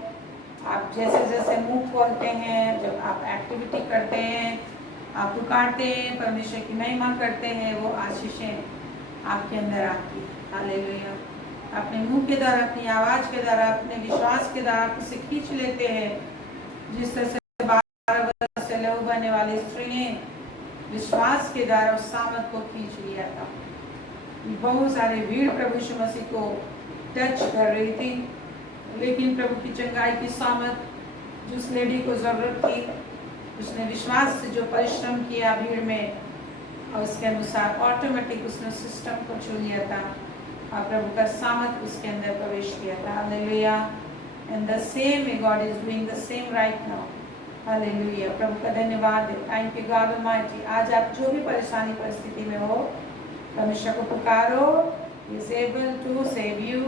आप जैसे जैसे मुंह खोलते हैं, जब आप एक्टिविटी करते हैं, आप पुकारते हैं, परमेश्वर की महिमा करते हैं, वो आशीषें आपके अंदर आती है। हालेलुया। अपने मुंह के द्वारा, अपनी आवाज के द्वारा, अपने विश्वास के द्वारा उसे खींच लेते हैं। जिस तरह से 12 वर्ष से लहू बहने वाली स्त्री ने विश्वास के द्वारा उस सामर्थ को खींच लिया था। बहुत सारे भीड़ प्रभु यीशु मसीह को टच कर रही थी, लेकिन प्रभु की चंगाई की सामर्थ जिस लेडी को जरूरत थी, उसने विश्वास से जो परिश्रम किया भीड़ में, और उसके अनुसार ऑटोमेटिक उसने सिस्टम को छू लिया था और प्रभु का सामर्थ उसके अंदर प्रवेश किया था। Hallelujah. And the same way God is doing the same right now. Hallelujah. प्रभु का धन्यवाद है। Thank you God almighty. आज आप जो भी परेशानी परिस्थिति में हो, परमेश्वर को पुकारो। He is able to save you,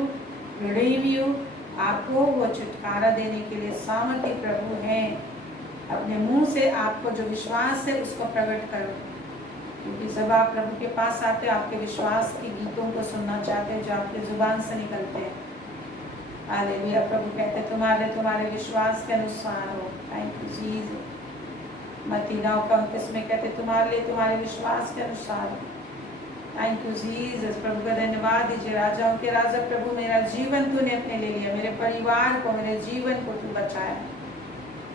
redeem you। आपको वो छुटकारा देने के लिए सामर्थ्य प्रभु हैं। अपने मुंह से आपको जो विश्वास है उसको प्रकट करो, क्योंकि जब आप प्रभु के पास आते हो आपके विश्वास के गीतों को सुनना चाहते हैं जो आपके जुबान से निकलते हैं। हालेलुया। प्रभु कहते हैं तुम्हारे विश्वास के अनुसार हो। Thank you Jesus. मत्ती 9:29 में कहते तुम्हारे विश्वास के अनुसार हो। Thank you Jesus. प्रभु का धन्यवाद दीजिए। राजाओं के राजा प्रभु, मेरा जीवन तूने अपने ले लिया, मेरे परिवार को, मेरे जीवन को तू बचाया।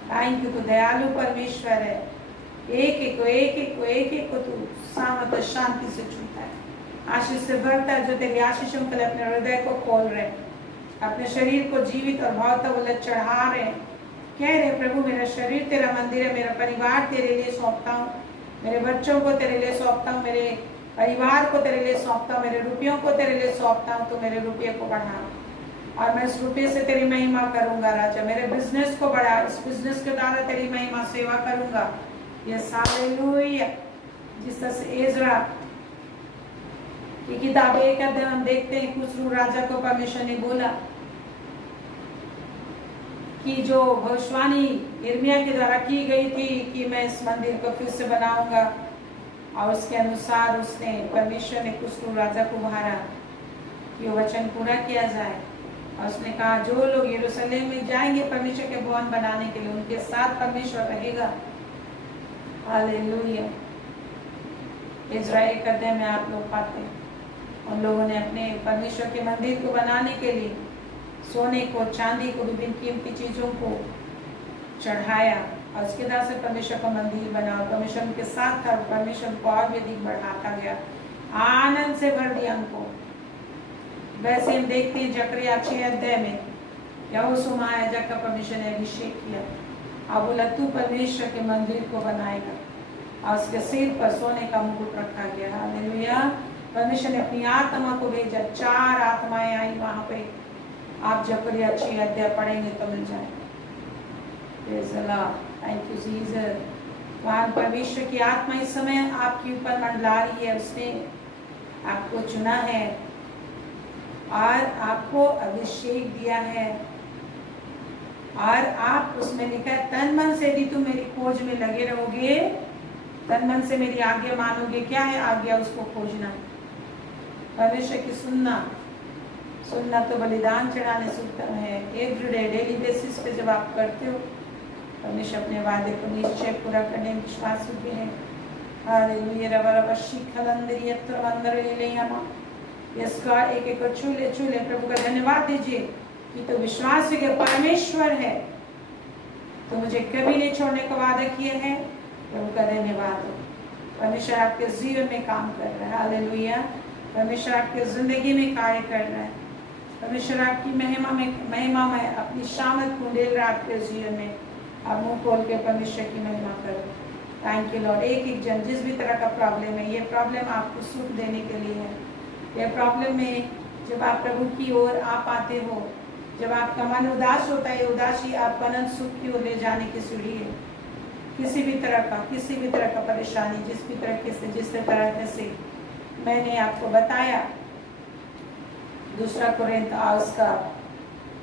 Thank you. तू दयालु परमेश्वर है। एक एक को तू सामत और शांति से छूता है, आशीष से भरता है। जो तेरी आशीषों के लिए अपने हृदय को खोल रहे, अपने शरीर को जीवित और भावता चढ़ा रहे, कह रहे प्रभु मेरा शरीर तेरा मंदिर है, मेरा परिवार तेरे लिए सौंपता हूँ, मेरे बच्चों को तेरे लिए सौंपता हूँ, मेरे परिवार को तेरे लिए सौंपता हूँ, मेरे रुपयों को तेरे लिए सौंपता हूँ। तो मेरे रुपये को बढ़ा और मैं इस रुपये से तेरी महिमा करूंगा राजा। मेरे बिजनेस को बढ़ा, इस बिजनेस के द्वारा तेरी महिमा सेवा करूंगा। Yes hallelujah. जिस तरह से एजरा की किताब 1 अध्याय हम देखते हैं, खुसरू राजा को परमेश्वर ने बोला कि जो भविष्यवाणी यिर्मयाह के द्वारा की गई थी कि मैं इस मंदिर को फिर से बनाऊंगा, और उसके अनुसार उसने परमेश्वर ने खुसरू राजा को उभारा कि वो वचन पूरा किया जाए। और उसने कहा जो लोग यरूशलेम में जाएंगे परमेश्वर के भवन बनाने के लिए, उनके साथ परमेश्वर रहेगा। हालेलुया। इज़राइल अध्याय में आप लोग पाते हैं उन लोगों ने अपने परमेश्वर के मंदिर को बनाने के लिए सोने को, चांदी को, विभिन्न कीमती चीजों को चढ़ाया, और उसके बाद से परमेश्वर का मंदिर बना। परमेश्वर उनके साथ था, परमेश्वर को और भी अधिक बढ़ाता गया, आनंद से भर दिया उनको। वैसे हम देखते हैं जकरिया 6 अध्याय में यहोशू महायाजक का परमेश्वर ने अभिषेक किया, अब बोला तू परमेश्वर के मंदिर को बनाएगा, और उसके सिर पर सोने का मुकुट रखा गया। हालेलुया। परमेश्वर ने अपनी आत्मा को भेजा, 4 आत्माएं आई वहां पे। आप जकरिया 6 अध्याय पढ़ेंगे तो मिल जाए। Thank you Jesus. वहां परमेश्वर की आत्मा इस समय आपके ऊपर मंडला रही है। उसने आपको चुना है और आपको अभिषेक दिया है, और आप उसमें लिखा है तन मन से यदि तुम मेरी खोज में लगे रहोगे, तन मन से मेरी आज्ञा मानोगे। क्या है आज्ञा? उसको खोजना, परमेश्वर की सुनना तो बलिदान चढ़ाने से उत्तम है। एवरीडे, डेली बेसिस पे जब आप करते हो, परमेश्वर अपने वादे को निश्चय पूरा करने में विश्वास रखते हैं। हालेलुया। इसका एक छूले प्रभु का धन्यवाद दीजिए कि तो विश्वास के परमेश्वर है, तो मुझे कभी नहीं छोड़ने का वादा किए हैं। प्रभु का धन्यवाद हो। परमेश्वर आपके जीवन में काम कर रहा है। हालेलुया। परमेश्वर आपके जिंदगी में कार्य कर रहा है। परमेश्वर आपकी महिमा में अपनी शामत को ले रहा है आपके जीवन में। आप मुंह खोल के परमेश्वर की महिमा करो। Thank you Lord. एक जन जिस भी तरह का प्रॉब्लम है, ये प्रॉब्लम आपको सुख देने के लिए है। ये प्रॉब्लम में जब आप प्रभु की ओर आप आते हो, जब आपका मन उदास होता है, उदासी आप अनंत सुख की ओर ले जाने की सीढ़ी है। किसी भी तरह का परेशानी, जिस तरह से मैंने आपको बताया, 2 कोरिन्थ उसका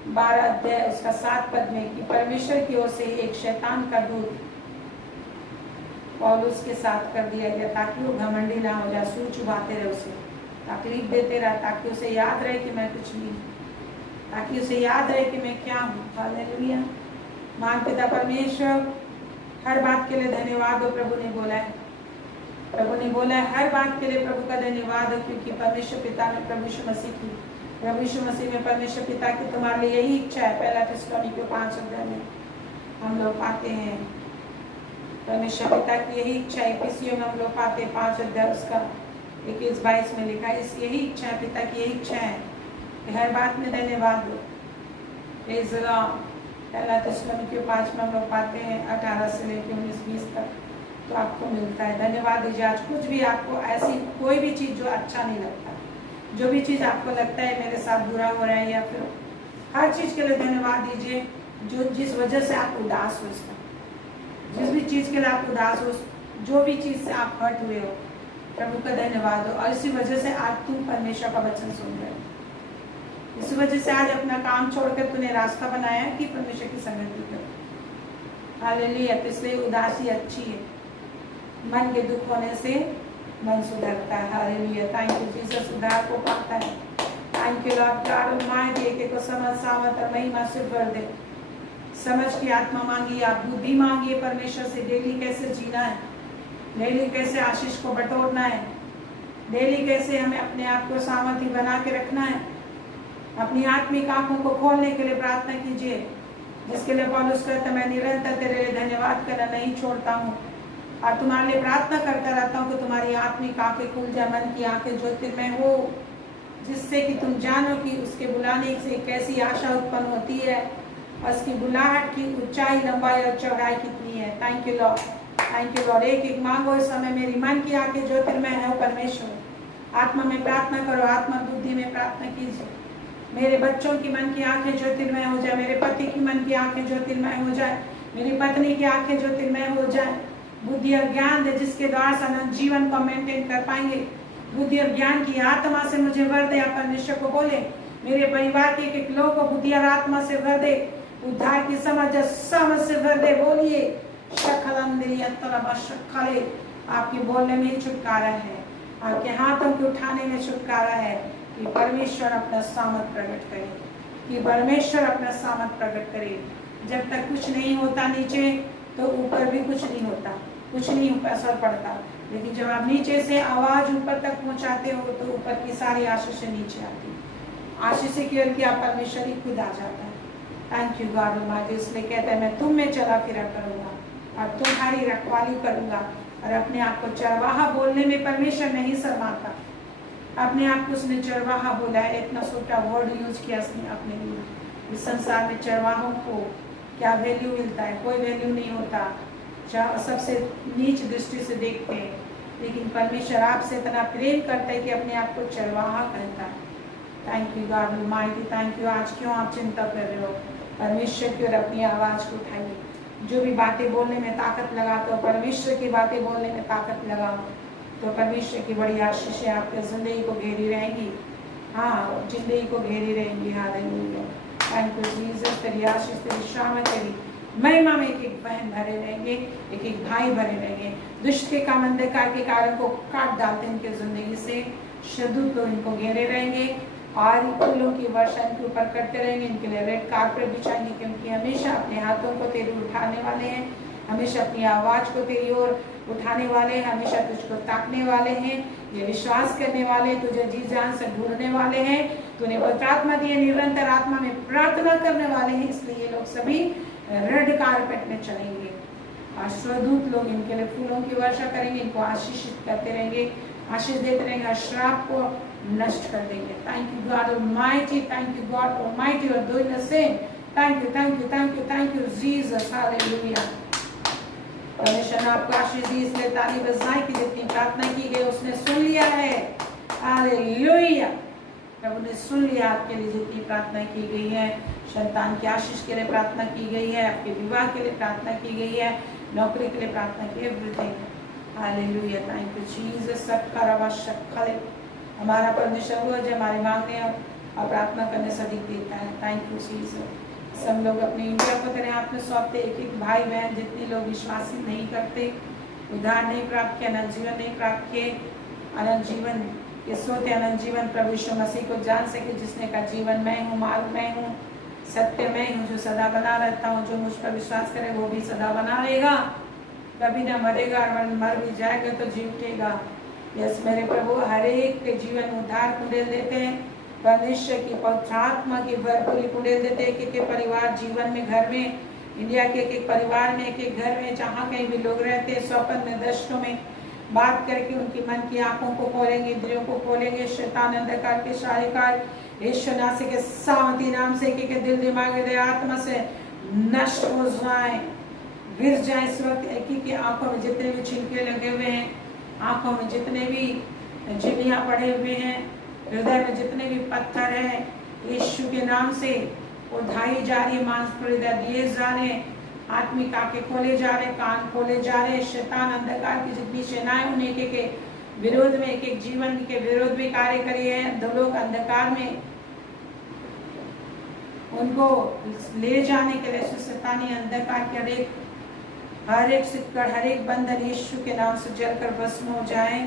12 अध्याय उसका 7 पद में कि परमेश्वर की ओर से एक शैतान का दूत पौलुस के साथ कर दिया गया ताकि वो घमंडी ना हो जाए, सूर चुभाते रहे, उसे तकलीफ देते रहा, ताकि उसे याद रहे कि मैं कुछ नहीं, ताकि उसे याद रहे कि मैं क्या हूँ। हालेलुया। महान पिता परमेश्वर, हर बात के लिए धन्यवाद हो। प्रभु ने बोला है हर बात के लिए प्रभु का धन्यवाद हो, क्योंकि परमेश्वर पिता ने प्रभु यीशु मसीह में परमेश्वर पिता की तुम्हारे लिए यही इच्छा है। 1 थिस्सलुनीकियों 5 अध्याय में हम लोग पाते हैं परमेश्वर पिता की यही इच्छा है। इफिसियों में हम लोग पाते हैं 5 अध्याय उसका 21-22 में लिखा है, इस यही इच्छा है, पिता की यही इच्छा है कि हर बात में धन्यवाद हो। 1 थिस्सलुनीकियों 5 में हम लोग पाते हैं 18 से लेकर 19-20 तक, तो आपको मिलता है। धन्यवाद दीजिए। आज कुछ भी आपको ऐसी कोई भी चीज़ जो अच्छा नहीं लगता, जो भी चीज़ आपको लगता है मेरे साथ बुरा हो रहा है, या फिर हर चीज़ के लिए धन्यवाद दीजिए जो जिस वजह से आप उदास हो, उसका जिस भी चीज़ के लिए आप उदास हो, जो भी चीज़ से आप हर्ट हुए हो, प्रभु का धन्यवाद हो। और इसी वजह से आज तुम परमेश्वर का वचन सुन रहे हो। इसी वजह से आज अपना काम छोड़कर तूने रास्ता बनाया कि परमेश्वर की संगति करो। हालेलुया। तो इसलिए उदासी अच्छी है, मन के दुख होने से मन सुधरता है। हालेलुया। थैंक यू जीसस, सुधार को पाता है। Thank you Lord God almighty. एक को समझ, सामर्थ और महिमा से भर दे। समझ की आत्मा मांगिए, आप बुद्धि मांगिए परमेश्वर से, डेली कैसे जीना है, डेली कैसे आशीष को बटोरना है, डेली कैसे हमें अपने आप को सामर्थ्य बना के रखना है। अपनी आत्मिक आंखों को खोलने के लिए प्रार्थना कीजिए, जिसके लिए पौलुस कहता है मैं निरंतर तेरे लिए धन्यवाद करना नहीं छोड़ता हूँ और तुम्हारे लिए प्रार्थना करता रहता हूँ कि तुम्हारी आत्मिक आंखें खुल जाए, मन की आंखें ज्योतिर्मय हो, जिससे कि तुम जानो कि उसके बुलाने से कैसी आशा उत्पन्न होती है और उसकी बुलाहट की ऊंचाई, लंबाई और चौड़ाई कितनी है। Thank you Lord, thank you Lord. एक एक मांगो इस समय, मेरी मन की आंखें ज्योतिर्मय है परमेश्वर। आत्मा में प्रार्थना करो, आत्मा बुद्धि में प्रार्थना कीजिए। मेरे बच्चों की मन की आंखें ज्योतिर्मय हो जाए, मेरे पति की मन की आंखें ज्योतिर्मय हो जाए, मेरी पत्नी की आंखें ज्योतिर्मय हो जाए। बुद्धि और ज्ञान दे, जिसके द्वारा से अनंत जीवन को मेंटेन कर पाएंगे। बुद्धि और ज्ञान की आत्मा से मुझे भर दे। परमेश्वर को बोले, मेरे परिवार के एक लोग को बुद्धि और आत्मा से भर दे, उद्धार की समझ से भर दे। बोलिए शखले, आपके बोलने में ही छुटकारा है, आपके हाथों के उठाने में छुटकारा है। कि परमेश्वर अपना सामर्थ प्रकट करे, कि परमेश्वर अपना सामर्थ प्रकट करे। जब तक कुछ नहीं होता नीचे, तो ऊपर भी कुछ नहीं होता, कुछ नहीं असर पड़ता। लेकिन जब आप नीचे से आवाज ऊपर तक पहुंचाते हो, तो ऊपर की सारी आशीष नीचे आती है। आशीष केवल कि आप परमेश्वर ही खुद आ जाता है। Thank you God almighty. इसलिए कहता है मैं तुम में चला फिरा करूंगा और तुम्हारी रखवाली करूंगा। और अपने आप को चरवाहा बोलने में परमेश्वर नहीं शर्माता। अपने आप को उसने चरवाहा बोला है, इतना छोटा वर्ड यूज किया उसने अपने लिए। इस संसार में चरवाहों को क्या वैल्यू मिलता है? कोई वैल्यू नहीं होता, सबसे नीच दृष्टि से देखते हैं। लेकिन परमेश्वर आपसे इतना प्रेम करता है कि अपने आप को चरवाहा कहता है। Thank you God almighty, thank you. आज क्यों आप चिंता कर रहे हो? परमेश्वर की ओर अपनी आवाज को उठाइए। जो भी बातें बोलने में ताकत लगाते हो, परमेश्वर की बातें बोलने में ताकत लगाओ, तो परमेश्वर की बड़ी आशीषें आपके जिंदगी को घेरी रहेंगी। हाँ, जिंदगी को घेरी रहेंगी। Hallelujah, thank you Jesus. तेरी आशीष, तेरी शाम, तेरी महिमा में एक एक बहन भरे रहेंगे, एक एक भाई भरे रहेंगे। दुष्ट के काम अंधकार के कारण को काट डालते इनके जिंदगी से। शदूत लोग इनको घेरे रहेंगे और फूलों की वर्षा इनके ऊपर करते रहेंगे। इनके लिए रेड कारपेट बिछाएंगे, क्योंकि हमेशा अपने हाथों को तेरी उठाने वाले हैं, हमेशा अपनी आवाज को तेरी ओर उठाने वाले हैं, हमेशा तुझको ताकने वाले हैं, ये विश्वास करने वाले, तुझे जी जान से ढूंढने वाले हैं। तूने पवित्र आत्मा दी है, निरंतर आत्मा में प्रार्थना करने वाले हैं। इसलिए ये लोग सभी रेड कारपेट में चलेंगे और स्वदूत लोग इनके लिए फूलों की वर्षा करेंगे, इनको आशीषित करते रहेंगे, आशीष देते रहेंगे, श्राप को नष्ट कर देंगे। Thank you God almighty, thank you God almighty. और doing the same. Thank you, thank you, thank you, thank you Jesus. Hallelujah. परमेश्वर ने आपको आशीष दी, इसलिए ताली बजाएं कि जितनी प्रार्थना की गई उसने सुन लिया है। हालेलुया। प्रभु ने सुन लिया आपके लिए जितनी प्रार्थना की गई है। संतान की आशीष के लिए प्रार्थना की गई है, आपके विवाह के लिए प्रार्थना की गई है, नौकरी के लिए प्रार्थना की, everything. Hallelujah, thank you Jesus. सबका रवा शक्ल हमारा परमेश्वर हुआ जो हमारे मांगने और प्रार्थना करने से अधिक देता है। Thank you Jesus. सब लोग अपने इंडिया को तेरे हाथ में सौंपते। एक एक भाई बहन जितने लोग विश्वासी नहीं करते, उद्धार नहीं प्राप्त किया, अनंत जीवन नहीं प्राप्त किए, अनंत जीवन ये सोते अनंत जीवन प्रभु यीशु मसीह को जान सके, जिसने का जीवन मैं हूँ, मार्ग मैं हूँ, सत्य मैं हूँ, जो सदा बना रहता हूँ। जो मुझ पर विश्वास करे वो भी सदा बना रहेगा, कभी न मरेगा, और मर भी जाएगा तो जी उठेगा। यस मेरे प्रभु, हर एक के जीवन उद्धार कुंडल देते हैं, परमेश्वर की पवित्र आत्मा की भरपूरी कुंडल देते हैं। एक एक परिवार जीवन में, घर में, इंडिया के एक एक परिवार में, एक एक घर में, जहाँ कहीं भी लोग रहते हैं, स्वप्न में, दर्शनों में बात करके उनकी मन की आंखों को खोलेंगे, इंद्रियों को खोलेंगे। शैतान अंधकार के सारे कार्य यीशु नासरी के सामर्थी नाम से एक दिल, दिमाग, हृदय, आत्मा से नष्ट हो जाए, गिर जाए इस वक्त। एक की आंखों में जितने भी छिलके लगे हुए हैं, आंखों में जितने भी झिल्लियाँ पड़े हुए हैं, हृदय में जितने भी पत्थर हैं, यीशु के नाम से उठाई जा रही, मांसपेशियां दिए जा रहे, आत्मिक आंखें खोले जा रहे, कान खोले जा रहे। शैतान अंधकार की जितनी सेनाएं उन्हें के विरोध में, एक एक जीवन के विरोध में कार्य करी है, दो लोग अंधकार में उनको ले जाने के लिए शैतानी अंधकार के अनेक हर एक सिक्कड़, हर एक बंधन यीशु के नाम से जलकर भस्म हो जाए।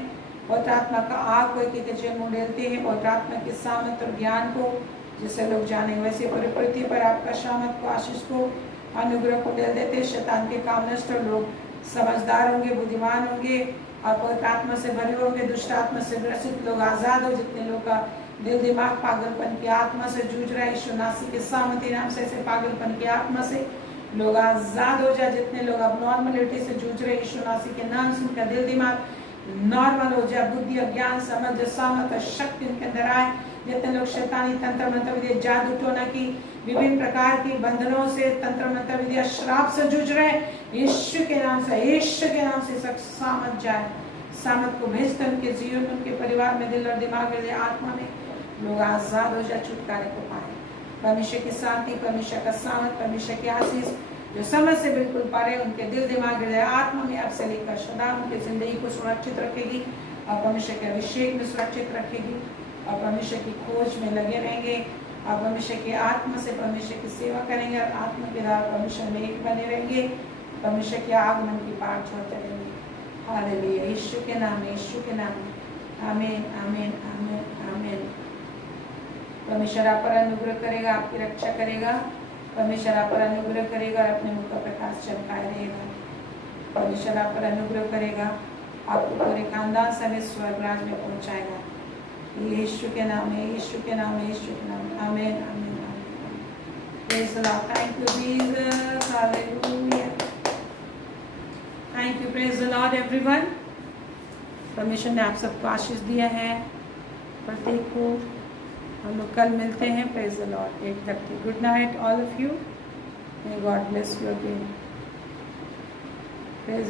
पवित्र आत्मा का आग को एक एक मुँह डेलते हैं पवित्र आत्मा के सामर्थ और ज्ञान को, जिससे लोग जाने वैसे पूरी पृथ्वी पर आपका सामर्थ को, आशीष को, अनुग्रह को डेल देते। शैतान के काम नष्ट और लोग समझदार होंगे, बुद्धिमान होंगे और पवित्र आत्मा से भरे होंगे। दुष्ट आत्मा से ग्रसित लोग आजाद हो। जितने लोग का दिल दिमाग पागलपन की आत्मा से जूझ रहा है, यीशु नासी के सामर्थ्य नाम से ऐसे पागलपन की आत्मा से लोग आजाद हो जाए। जितने लोग अब नॉर्मलिटी से जूझ रहे, यीशु नासी के नाम से उनका दिल दिमाग नॉर्मल हो जाए। बुद्धि और ज्ञान, समझ, सामर्थ और शक्ति उनके अंदर आए। जितने लोग शैतानी तंत्र मंत्र विद्या, जादू टोना की विभिन्न प्रकार की बंधनों से, तंत्र मंत्र विद्या, श्राप से जूझ रहे, यीशु के नाम से, यीशु के नाम से सब सामर्थ जाए। सामर्थ को भेजते उनके जीवन, उनके परिवार में, दिल और दिमाग में, आत्मा में लोग आजाद हो जाए, छुटकारे को पाए। परमेश्वर की शांति, परमेश्वर का सामर्थ, परमेश्वर की आशीष जो समझ से बिल्कुल परे उनके दिल दिमाग में, आत्मा में अब से लेकर सदा उनकी जिंदगी को सुरक्षित रखेगी और परमेश्वर के अभिषेक में सुरक्षित रखेगी और परमेश्वर की खोज में लगे रहेंगे और परमेश्वर की आत्मा से परमेश्वर की सेवा करेंगे और आत्मा के द्वारा परमेश्वर में एक बने रहेंगे। परमेश्वर के आगमन की बाट छोड़ते रहेंगे। हालेलुया, यीशु के नाम में, यीशु के नाम में, आमीन, आमीन, आमीन, आमीन। परमेश्वर आप पर अनुग्रह करेगा, आपकी रक्षा करेगा। परमेश्वर आप पर अनुग्रह करेगा और अपने मुख का प्रकाश चमकाए रहेगा। परमेश्वर आप पर अनुग्रह करेगा, आपको पूरे खानदान समेत स्वर्ग राज में पहुंचाएगा। यीशु के नाम में, यीशु के नाम में, यीशु के नाम में, आमीन, आमीन, आमीन। Praise the Lord, thank you Jesus, hallelujah, thank you, praise the Lord everyone. परमेश्वर ने आप सबको आशीष दिया है, प्रत्येक को। हम लोग कल मिलते हैं। Praise the Lord 8:30। Good night all of you, may God bless you again. Praise